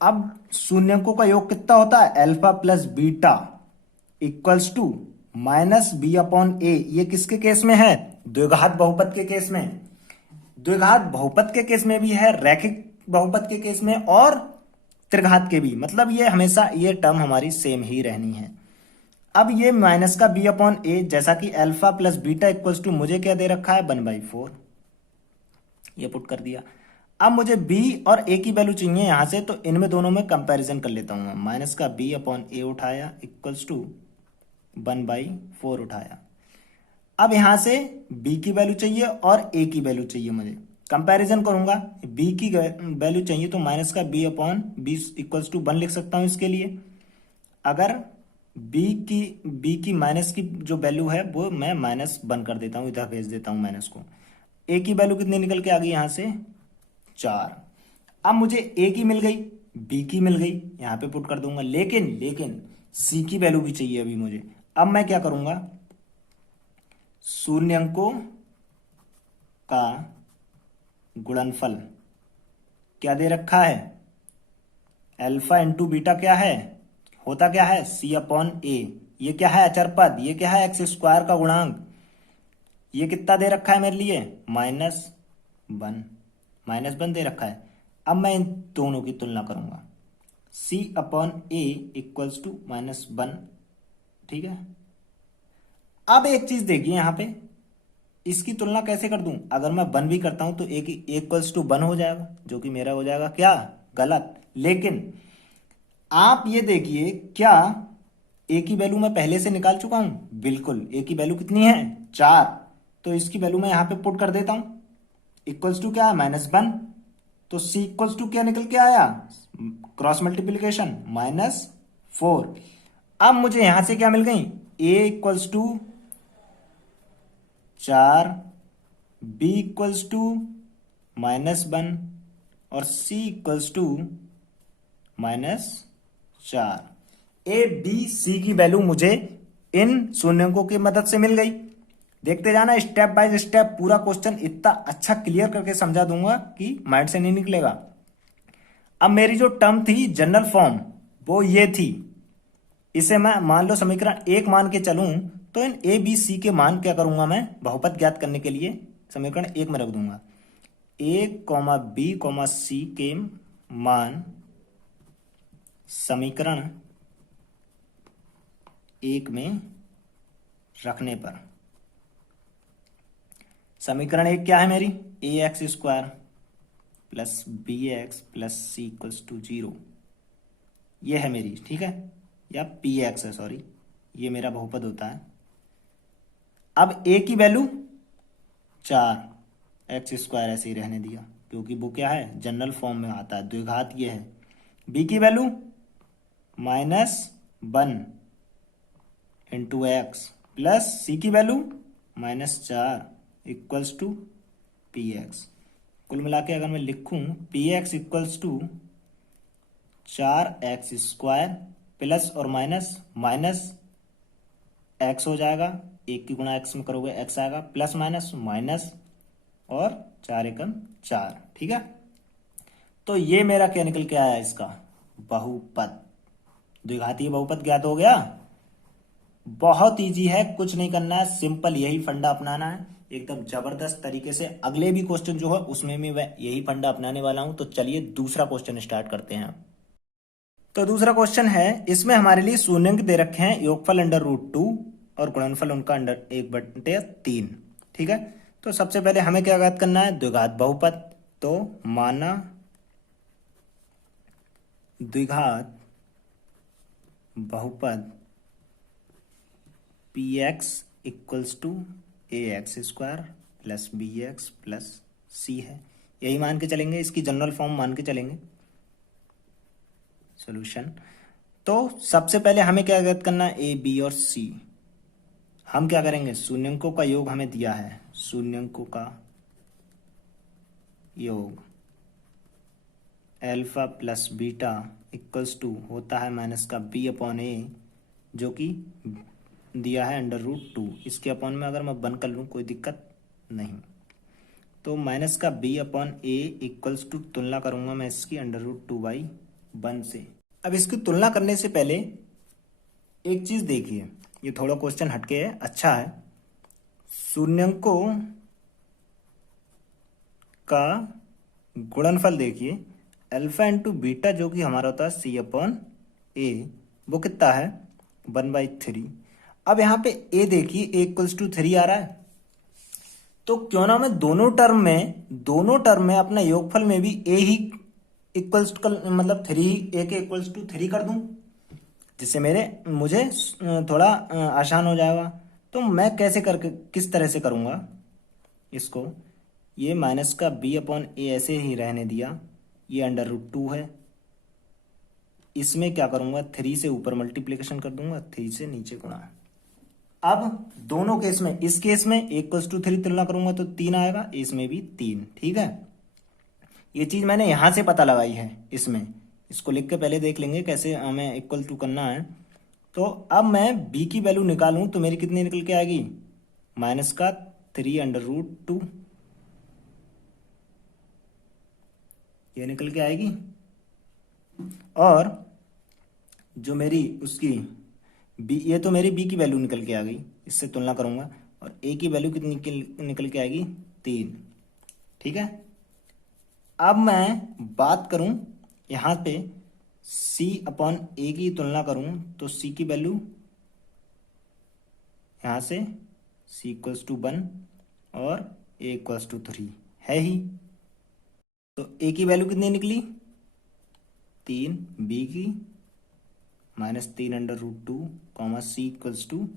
अब शून्यंकों का योग कितना होता है, alpha plus beta equals to -b/a। ये किसके केस में है, द्विघात बहुपद के केस में। द्विघात बहुपद के केस में भी है, रैखिक बहुपद के केस में और त्रिघात के भी, मतलब ये हमेशा ये टर्म हमारी सेम ही रहनी है। अब ये माइनस का b/a, जैसा कि alpha plus beta equals to मुझे क्या दे रखा है 1/4, ये पुट कर दिया। अब मुझे बी और ए की वैल्यू चाहिए यहां से, तो इनमें दोनों में कंपैरिजन कर लेता हूं मैं। माइनस का बी अपॉन ए उठाया इक्वल्स टू 1/4 उठाया। अब यहां से b की वैल्यू चाहिए और a की वैल्यू चाहिए मुझे, कंपैरिजन करूंगा। b की वैल्यू चाहिए तो माइनस का b upon B equals to 1 लिख सकता हूं इसके लिए। अगर b की माइनस की जो वैल्यू है वो मैं -1 कर देता हूं, इधर भेज देता हूं माइनस को। a की वैल्यू कितनी निकल के आ गई यहां से 4। अब मुझे a की मिल गई, b की मिल गई, यहां पे पुट कर दूंगा। लेकिन c की वैल्यू भी चाहिए अभी मुझे। अब मैं क्या करूंगा, शून्यंकों का गुणनफल क्या दे रखा है, अल्फा इंटू बीटा क्या है, होता क्या है c अपॉन ए। ये क्या है अचर पद, ये क्या है एक्स स्क्वायर का गुणांक। ये कितना दे रखा है मेरे लिए -1, -1 दे रखा है। अब मैं इन दोनों की तुलना करूंगा, c upon A equals to -1, ठीक है। अब एक चीज देखिए यहां पे, इसकी तुलना कैसे कर दूं, अगर मैं 1 भी करता हूं तो ए की इक्वल्स टू 1 हो जाएगा, जो कि मेरा हो जाएगा क्या गलत। लेकिन आप ये देखिए, क्या ए की वैल्यू मैं पहले से निकाल चुका हूं, बिल्कुल। ए की वैल्यू कितनी है 4, तो इसकी वैल्यू मैं यहां पे पुट कर देता हूं, इक्वल्स टू क्या है -1। तो सी इक्वल्स टू क्या निकल के आया, क्रॉस मल्टीप्लीकेशन -4। अब मुझे यहां से क्या मिल गई, A equals to 4, B equals to -1 और C equals to -4। A B C की वैल्यू मुझे इन शून्यकों की मदद से मिल गई। देखते जाना स्टेप बाय स्टेप, पूरा क्वेश्चन इतना अच्छा क्लियर करके समझा दूंगा कि माइंड से नहीं निकलेगा। अब मेरी जो टर्म थी जनरल फॉर्म वो ये थी, इसे मैं मान लो समीकरण 1 मान के चलूं, तो इन ए बी सी के मान क्या करूंगा मैं, बहुपद ज्ञात करने के लिए समीकरण 1 में रख दूंगा। ए कॉमा बी कॉमा सी के मान समीकरण 1 में रखने पर, समीकरण 1 क्या है मेरी, A X square plus B X plus C equals to 0, ये है मेरी, ठीक है, या पी एक्स है, सॉरी, ये मेरा बहुपद होता है। अब ए की वैल्यू 4, एक्स स्क्वायर ऐसे ही रहने दिया क्योंकि वो क्या है जनरल फॉर्म में आता है, द्विघात ये है। बी की value -1 into X plus C की value -4 equals to P X. कुल मिला के अगर मैं लिखूं, P X equals to 4x square plus और माइनस एक्स हो जाएगा, 1 की गुणा एक्स में करोगे एक्स आएगा, प्लस माइनस और 4 एकम 4, ठीक है। तो ये मेरा क्या निकल के आया, इसका बहुपद, द्विघातीय बहुपद ज्ञात हो गया। बहुत इजी है, कुछ नहीं करना है, सिंपल यही फंडा अपनाना है एकदम जबरदस्त तरीके से। अगले भी क्वेश्चन जो है उसमें भी मैं यही फंडा अपनाने वाला हूं। तो चलिए दूसरा क्वेश्चन स्टार्ट करते हैं। तो दूसरा क्वेश्चन है, इसमें हमारे लिए शून्यंक दे रखे हैं, योगफल √2 और गुणनफल उनका √1/3, ठीक है। तो सबसे पहले हमें क्या ज्ञात करना है, द्विघात बहुपद। तो माना द्विघात बहुपद P X equals to A X square plus B X plus C है, यही मान के चलेंगे, इसकी जनरल फॉर्म मान के चलेंगे। सॉल्यूशन, तो सबसे पहले हमें क्या ज्ञात करना है, ए बी और सी। हम क्या करेंगे, शून्यंकों का योग हमें दिया है, शून्यंकों का योग alpha plus beta equals to होता है माइनस का बी अपॉन ए, जो कि दिया है √2। इसके अपॉन में अगर मैं 1 कर लूँ कोई दिक्कत नहीं। तो माइनस का B upon A equals to, तुलना करूंगा मैं इसकी √2/1 से। अब इसकी तुलना करने से पहले एक चीज देखिए, ये थोड़ा क्वेश्चन हटके है, अच्छा है। शून्यंकों का गुणनफल देखिए, अल्फा इंटू बीटा जो कि हमारा होता है सी अपॉन ए, वो कितना है 1/3। अब यहाँ पे ए देखिए, ए इक्वल्स टू 3 आ रहा है, तो क्यों ना मैं दोनों टर्म में अपना योगफल में भी ए ही इक्वल्स मतलब थ्री, ए के इक्वल्स टू थ्री कर दूं, जिससे मुझे थोड़ा आसान हो जाएगा। तो मैं कैसे करके किस तरह से करूँगा इसको, ये माइनस का बी अपॉन ए ऐसे ही रहने दिया, ये अंडर रूट टू है, इसमें क्या करूँगा, थ्री से ऊपर मल्टीप्लिकेशन कर दूंगा, थ्री से नीचे गुणा। अब दोनों केस में, इस केस में इक्वल्स टू थ्री तुलना करूंगा तो तीन आएगा, इसमें भी तीन। ठीक है, ये चीज मैंने यहां से पता लगाई है, इसमें इसको लिख के पहले देख लेंगे कैसे हमें इक्वल टू करना है। तो अब मैं b की वैल्यू निकालूं तो मेरी कितनी निकल के आएगी, माइनस का थ्री अंडर रूट टू, ये निकल के आएगी। और जो मेरी उसकी बी, ये तो मेरी बी की वैल्यू निकल के आ गई, इससे तुलना करूंगा, और ए की वैल्यू कितनी निकल के आएगी, तीन। ठीक है, अब मैं बात करूं यहां पे c अपॉन ए की तुलना करूं तो c की वैल्यू यहां से c इक्वल्स टू वन और a इक्वल्स टू थ्री है ही। तो a की वैल्यू कितनी निकली, तीन, b की माइनस तीन under root two, comma C equals to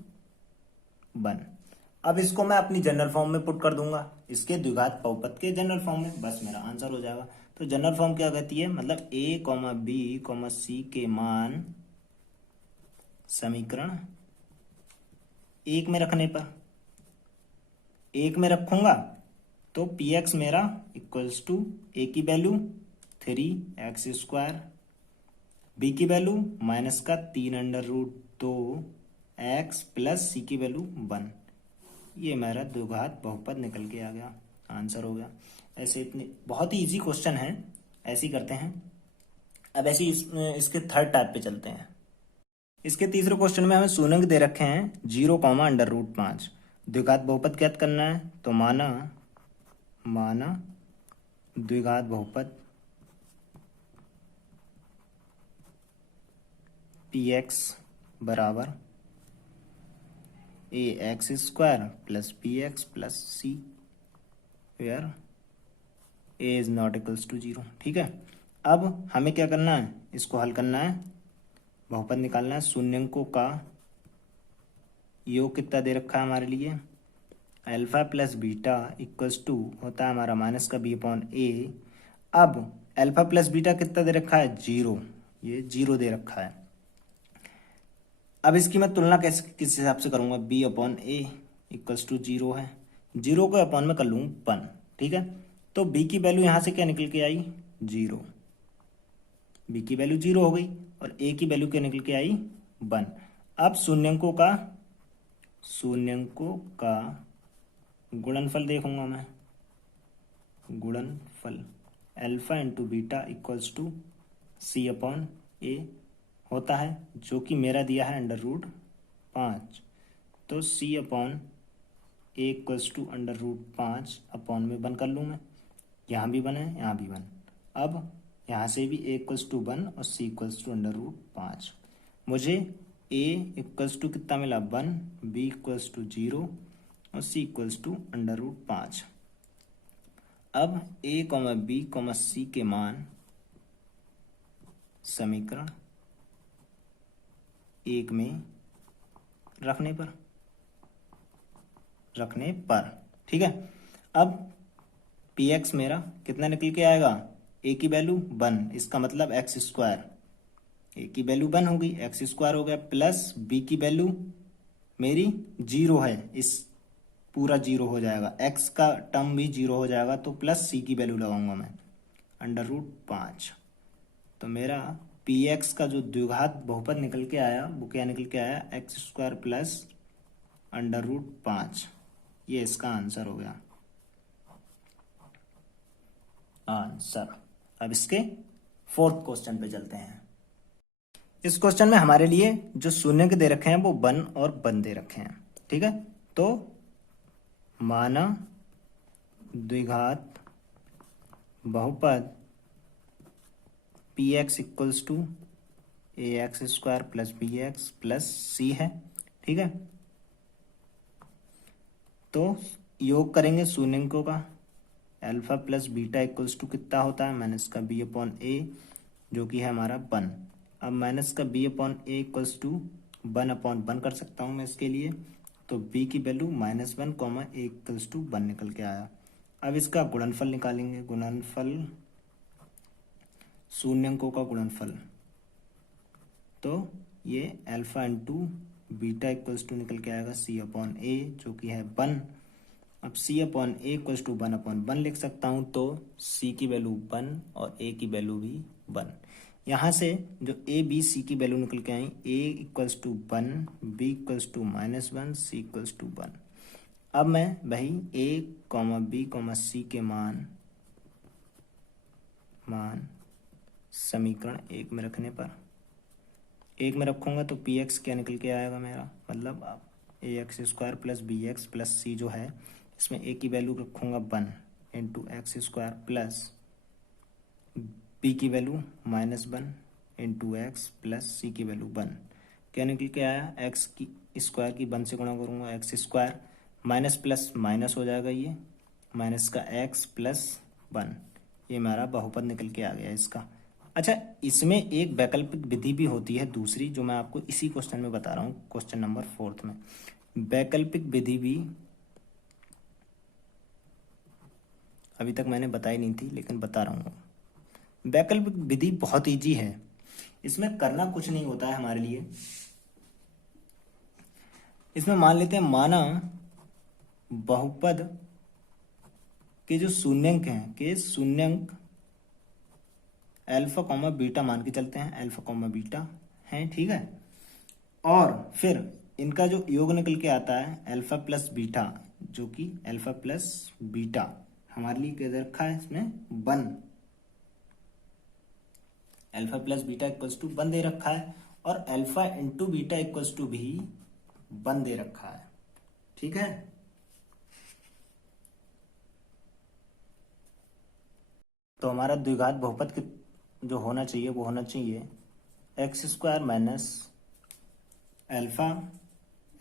one. अब इसको मैं अपनी जनरल फॉर्म में पुट कर दूंगा, इसके द्विघात बहुपद के जनरल फॉर्म में, बस मेरा आंसर हो जाएगा। तो जनरल फॉर्म क्या कहती है, मतलब ए कॉमा बी कॉमा सी के मान समीकरण एक में रखने पर, एक में रखूंगा तो पी एक्स मेरा इक्वल्स टू ए की value three X square, B की वैल्यू माइनस का तीन अंडर रूट दो एक्स प्लस सी की वैल्यू वन। ये मेरा द्विघात बहुपद निकल के आ गया, आंसर हो गया। ऐसे इतने बहुत ही इजी क्वेश्चन है, ऐसे ही करते हैं। अब ऐसे इसके थर्ड टाइप पे चलते हैं। इसके तीसरे क्वेश्चन में हमें शून्य दे रखे हैं जीरो कॉमा अंडर रूट पाँच, द्विघात बहुपद ज्ञात करना है। तो माना द्विघात बहुपद पी एक्स बराबर A X square plus B X plus C, where A is not equals to zero. ठीक है, अब हमें क्या करना है, इसको हल करना है, बहुपद निकालना है। शून्यंकों का योग कितना दे रखा है हमारे लिए, alpha plus beta equals to होता है हमारा माइनस का बी अपॉन ए। अब अल्फा प्लस बीटा कितना दे रखा है, जीरो, ये जीरो दे रखा है। अब इसकी मैं तुलना कैसे किस हिसाब से करूंगा, B upon A equals to zero है, जीरो को अपॉन में कर लूँ वन। ठीक है, तो बी की वैल्यू यहाँ से क्या निकल के आई, जीरो, बी की वैल्यू जीरो हो गई, और ए की वैल्यू क्या निकल के आई, वन। अब शून्यंकों का गुणनफल देखूंगा मैं, गुणनफल alpha into beta equals to C upon A होता है, जो कि मेरा दिया है अंडर रूट पाँच। तो C upon A equals to under root पाँच अपॉन में वन कर लूँ मैं, यहाँ भी वन है यहाँ भी वन। अब यहाँ से भी ए इक्वल्स टू वन और C equals to under root पाँच। मुझे ए इक्वल्स टू कितना मिला, one, B equals to zero और C equals to under root पाँच। अब A comma B comma C के मान समीकरण एक में रखने पर ठीक है। अब पी एक्स मेरा कितना निकल के आएगा, ए की वैल्यू वन, इसका मतलब एक्स स्क्वायर, ए की वैल्यू वन हो गई, एक्स स्क्वायर हो गया, प्लस बी की वैल्यू मेरी जीरो है, इस पूरा जीरो हो जाएगा, एक्स का टर्म भी जीरो हो जाएगा, तो प्लस सी की वैल्यू लगाऊंगा मैं अंडर रूट पाँच। तो मेरा पी एक्स का जो द्विघात बहुपद निकल के आया वो क्या निकल के आया, X square plus under root पाँच, ये इसका आंसर हो गया, आंसर। अब इसके फोर्थ क्वेश्चन पे चलते हैं। इस क्वेश्चन में हमारे लिए जो शून्य के दे रखे हैं वो वन और वन दे रखे हैं। ठीक है, तो माना द्विघात बहुपद P X equals to A X square plus B X plus C है। ठीक है, तो योग करेंगे शून्यंकों का, alpha plus beta equals to कितना होता है माइनस का बी अपॉन ए, जो कि है हमारा 1। अब माइनस का B upon A equals to 1/1 कर सकता हूँ मैं इसके लिए, तो b की value -1 comma a equals to 1 निकल के आया। अब इसका गुणनफल निकालेंगे, गुणनफल शून्यंकों का गुणनफल, तो ये alpha into beta equals to निकल के आएगा c अपॉन ए, जो कि है 1। अब c upon A equals to 1/1 लिख सकता हूँ, तो c की वैल्यू 1 और a की वैल्यू भी 1। यहाँ से जो ए बी सी की वैल्यू निकल के आई, a equals to 1, b equals to -1, c equals to 1। अब मैं वही a, b, c के मान समीकरण 1 में रखने पर, 1 में रखूँगा तो पी एक्स क्या निकल के आएगा मेरा, मतलब अब ax² plus B X plus C जो है, इसमें a की वैल्यू रखूँगा 1 इंटू x² प्लस b की value -1 into X plus C की वैल्यू 1। क्या निकल के आया, x की स्क्वायर की 1 से गुणा करूँगा, x² माइनस प्लस माइनस हो जाएगा, ये माइनस का x प्लस 1, ये हमारा बहुपद निकल के आ गया इसका। अच्छा, इसमें एक वैकल्पिक विधि भी होती है दूसरी, जो मैं आपको इसी क्वेश्चन में बता रहा हूँ, क्वेश्चन नंबर 4 में। वैकल्पिक विधि भी अभी तक मैंने बताई नहीं थी, लेकिन बता रहा हूँ। वैकल्पिक विधि बहुत इजी है, इसमें करना कुछ नहीं होता है हमारे लिए। इसमें मान लेते हैं, माना बहुपद के जो शून्यंक हैं, के शून्यंक अल्फा कॉमा बीटा मान के चलते हैं, अल्फा कॉमा बीटा हैं, ठीक है। और फिर इनका जो योग निकल के आता है अल्फा प्लस बीटा, जो कि अल्फा प्लस बीटा हमारे लिए क्या दे रखा है इसमें 1, alpha plus beta equals to 1 दे रखा है, और alpha into beta equals to भी 1 दे रखा है, ठीक है। तो हमारा द्विघात बहुपद जो होना चाहिए वो होना चाहिए x² minus alpha,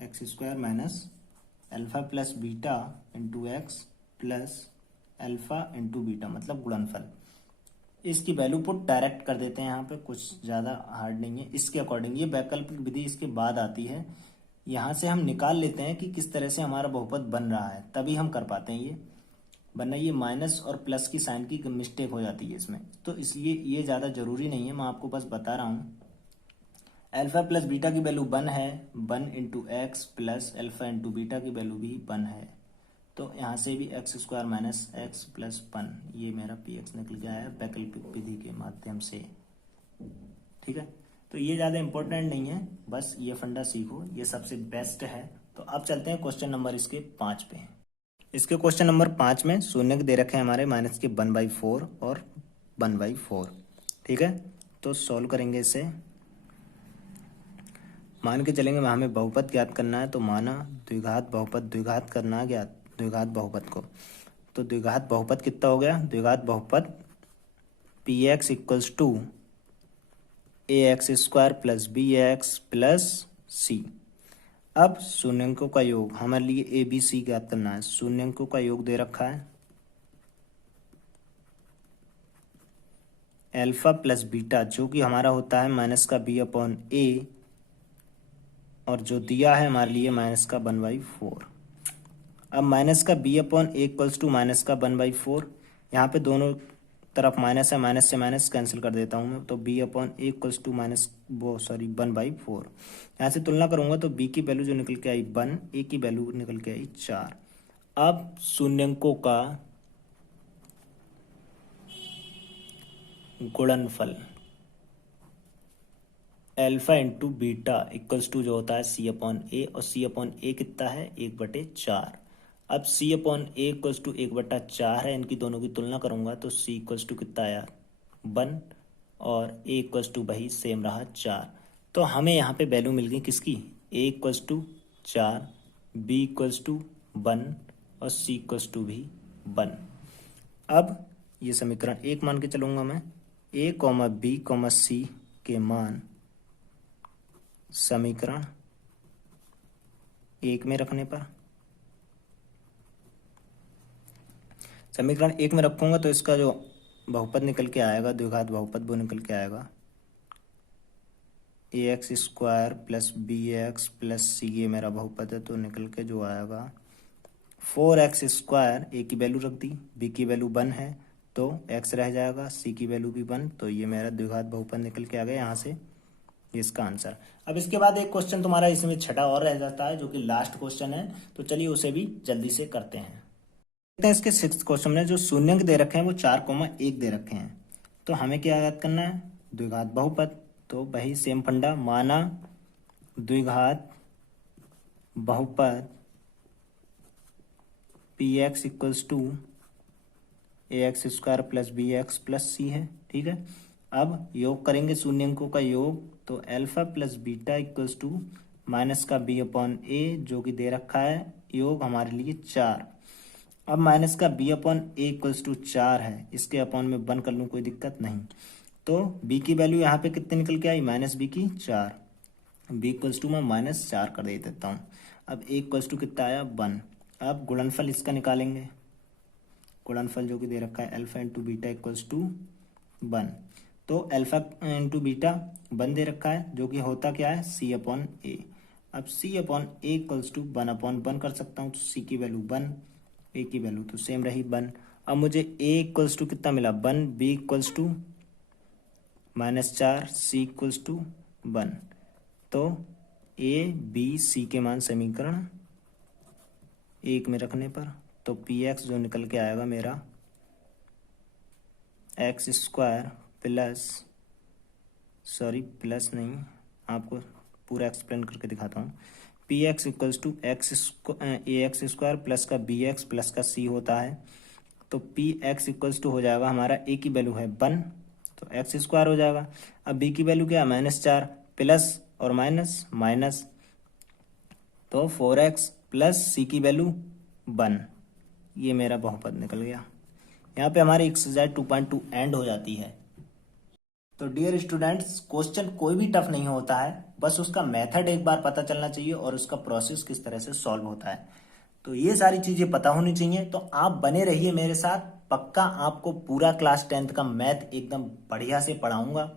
x² minus alpha plus beta into X plus alpha into beta, मतलब गुणनफल। इसकी वैल्यू पुट डायरेक्ट कर देते हैं यहाँ पे, कुछ ज़्यादा हार्ड नहीं है। इसके अकॉर्डिंग ये वैकल्पिक विधि इसके बाद आती है, यहाँ से हम निकाल लेते हैं कि किस तरह से हमारा बहुपद बन रहा है, तभी हम कर पाते हैं ये। वरना ये माइनस और प्लस की साइन की मिस्टेक हो जाती है इसमें, तो इसलिए ये ज़्यादा ज़रूरी नहीं है, मैं आपको बस बता रहा हूँ। अल्फा प्लस बीटा की वैल्यू 1 है, 1 into X plus alpha into beta की वैल्यू भी 1 है, तो यहाँ से भी x² माइनस एक्स प्लस 1, ये मेरा पी एक्स निकल गया है वैकल्पिक विधि के माध्यम से, ठीक है। तो ये ज़्यादा इंपॉर्टेंट नहीं है, बस ये फंडा सीखो, ये सबसे बेस्ट है। तो अब चलते हैं क्वेश्चन नंबर इसके 5 पे। इसके क्वेश्चन नंबर 5 में शून्य दे रखे हैं हमारे माइनस के 1/4 और 1/4, ठीक है। तो सॉल्व करेंगे इसे, मान के चलेंगे हमें बहुपद ज्ञात करना है, तो माना द्विघात बहुपद, द्विघात करना है ज्ञात द्विघात बहुपद को, तो द्विघात बहुपद कितना हो गया, द्विघात बहुपद P X equals to ax² plus B X plus C. अब शून्यंकों का योग हमारे लिए ए बी सी ज्ञात करना है, शून्यंकों का योग दे रखा है अल्फा प्लस बीटा, जो कि हमारा होता है माइनस का बी अपॉन ए, और जो दिया है हमारे लिए माइनस का 1/4। अब माइनस का B upon A equals to minus का 1/4, यहाँ पे दोनों तरफ माइनस है, माइनस से माइनस कैंसिल कर देता हूँ मैं, तो b upon A equals to 1/4। यहाँ से तुलना करूँगा तो b की वैल्यू जो निकल के आई 1, a की वैल्यू निकल के आई 4। अब शून्यंकों का गुणनफल alpha into beta equals to जो होता है c अपॉन ए, और c अपॉन ए कितना है 1/4। अब c upon A equals to 1/4 है, इनकी दोनों की तुलना करूंगा तो c इक्वल्स टू कितना आया 1, और a इक्वल्स टू वही सेम रहा 4। तो हमें यहाँ पे वैल्यू मिल गई किसकी, a equals to 4, b equals to 1 और c इक्वल्स टू भी 1। अब ये समीकरण 1 मान के चलूंगा मैं, a, b, c के मान समीकरण 1 में रखने पर समीकरण 1 में रखूंगा तो इसका जो बहुपद निकल के आएगा, द्विघात बहुपद, वो निकल के आएगा ax² plus bx plus c, ये मेरा बहुपद है, तो निकल के जो आएगा 4x², a की वैल्यू रख दी, b की वैल्यू 1 है तो x रह जाएगा, c की वैल्यू भी 1, तो ये मेरा द्विघात बहुपद निकल के आ गया यहाँ से, ये इसका आंसर। अब इसके बाद एक क्वेश्चन तुम्हारा इसमें छठा और रह जाता है, जो कि लास्ट क्वेश्चन है, तो चलिए उसे भी जल्दी से करते हैं। देखते हैं इसके 6th क्वेश्चन में जो शून्यंक दे रखे हैं वो 4,1 दे रखे हैं, तो हमें क्या याद करना है, द्विघात बहुपद। तो वही सेम फंडा, माना द्विघात बहुपद px equals to ax² plus bx plus c है, ठीक है। अब योग करेंगे शून्यंकों का योग, तो alpha plus beta equals to minus का b अपॉन a, जो कि दे रखा है, योग हमारे लिए 4। अब माइनस का b upon a equals to 4 है, इसके अपॉन में 1 कर लूँ, कोई दिक्कत नहीं। तो b की वैल्यू यहाँ पे कितनी निकल के आई, माइनस b की 4, b इक्वल्स टू मैं -4 कर दे देता हूँ। अब a इक्वल्स टू कितना आया, 1। अब गुणनफल इसका निकालेंगे, गुणनफल जो कि दे रखा है alpha into beta equals to 1, तो अल्फा इंटू बीटा 1 दे रखा है, जो कि होता क्या है, c अपॉन a। अब c upon a equals to 1 upon 1 कर सकता हूँ, तो c की वैल्यू 1, a की वैल्यू तो सेम रही 1। अब मुझे a इक्वल्स टू कितना मिला, 1, b equals to -4, c equals to 1, तो a b c के मान समीकरण 1 में रखने पर, तो px जो निकल के आएगा मेरा x² प्लस, सॉरी प्लस नहीं, आपको पूरा एक्सप्लेन करके दिखाता हूँ, px equals to ax² plus का bx प्लस का c होता है, तो px इक्वल्स टू हो जाएगा हमारा, a की वैल्यू है 1, तो x² हो जाएगा। अब b की वैल्यू क्या है, -4, प्लस और माइनस माइनस, तो 4x प्लस c की वैल्यू 1, ये मेरा बहुपद निकल गया। यहाँ पे हमारी एक्सरसाइज 2.2 एंड हो जाती है। तो डियर स्टूडेंट्स, क्वेश्चन कोई भी टफ नहीं होता है, बस उसका मेथड एक बार पता चलना चाहिए और उसका प्रोसेस किस तरह से सॉल्व होता है। तो ये सारी चीजें पता होनी चाहिए, तो आप बने रहिए मेरे साथ, पक्का आपको पूरा क्लास 10th का मैथ एकदम बढ़िया से पढ़ाऊंगा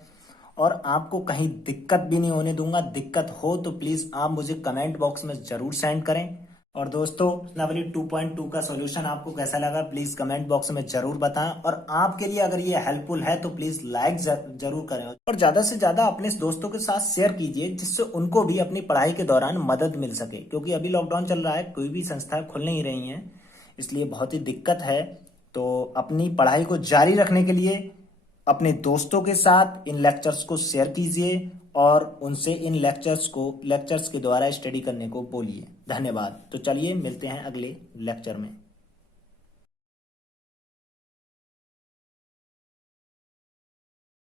और आपको कहीं दिक्कत भी नहीं होने दूंगा। दिक्कत हो तो प्लीज आप मुझे कमेंट बॉक्स में जरूर सेंड करें। और दोस्तों, रत्नावली 2.2 का सॉल्यूशन आपको कैसा लगा प्लीज कमेंट बॉक्स में जरूर बताएं, और आपके लिए अगर ये हेल्पफुल है तो प्लीज लाइक जरूर करें और ज्यादा से ज्यादा अपने दोस्तों के साथ शेयर कीजिए, जिससे उनको भी अपनी पढ़ाई के दौरान मदद मिल सके, क्योंकि अभी लॉकडाउन चल रहा है, कोई भी संस्थाएं खुल नहीं रही हैं, इसलिए बहुत ही दिक्कत है। तो अपनी पढ़ाई को जारी रखने के लिए अपने दोस्तों के साथ इन लेक्चर्स को शेयर कीजिए और उनसे इन लेक्चर्स के द्वारा स्टडी करने को बोलिए। धन्यवाद। तो चलिए मिलते हैं अगले लेक्चर में।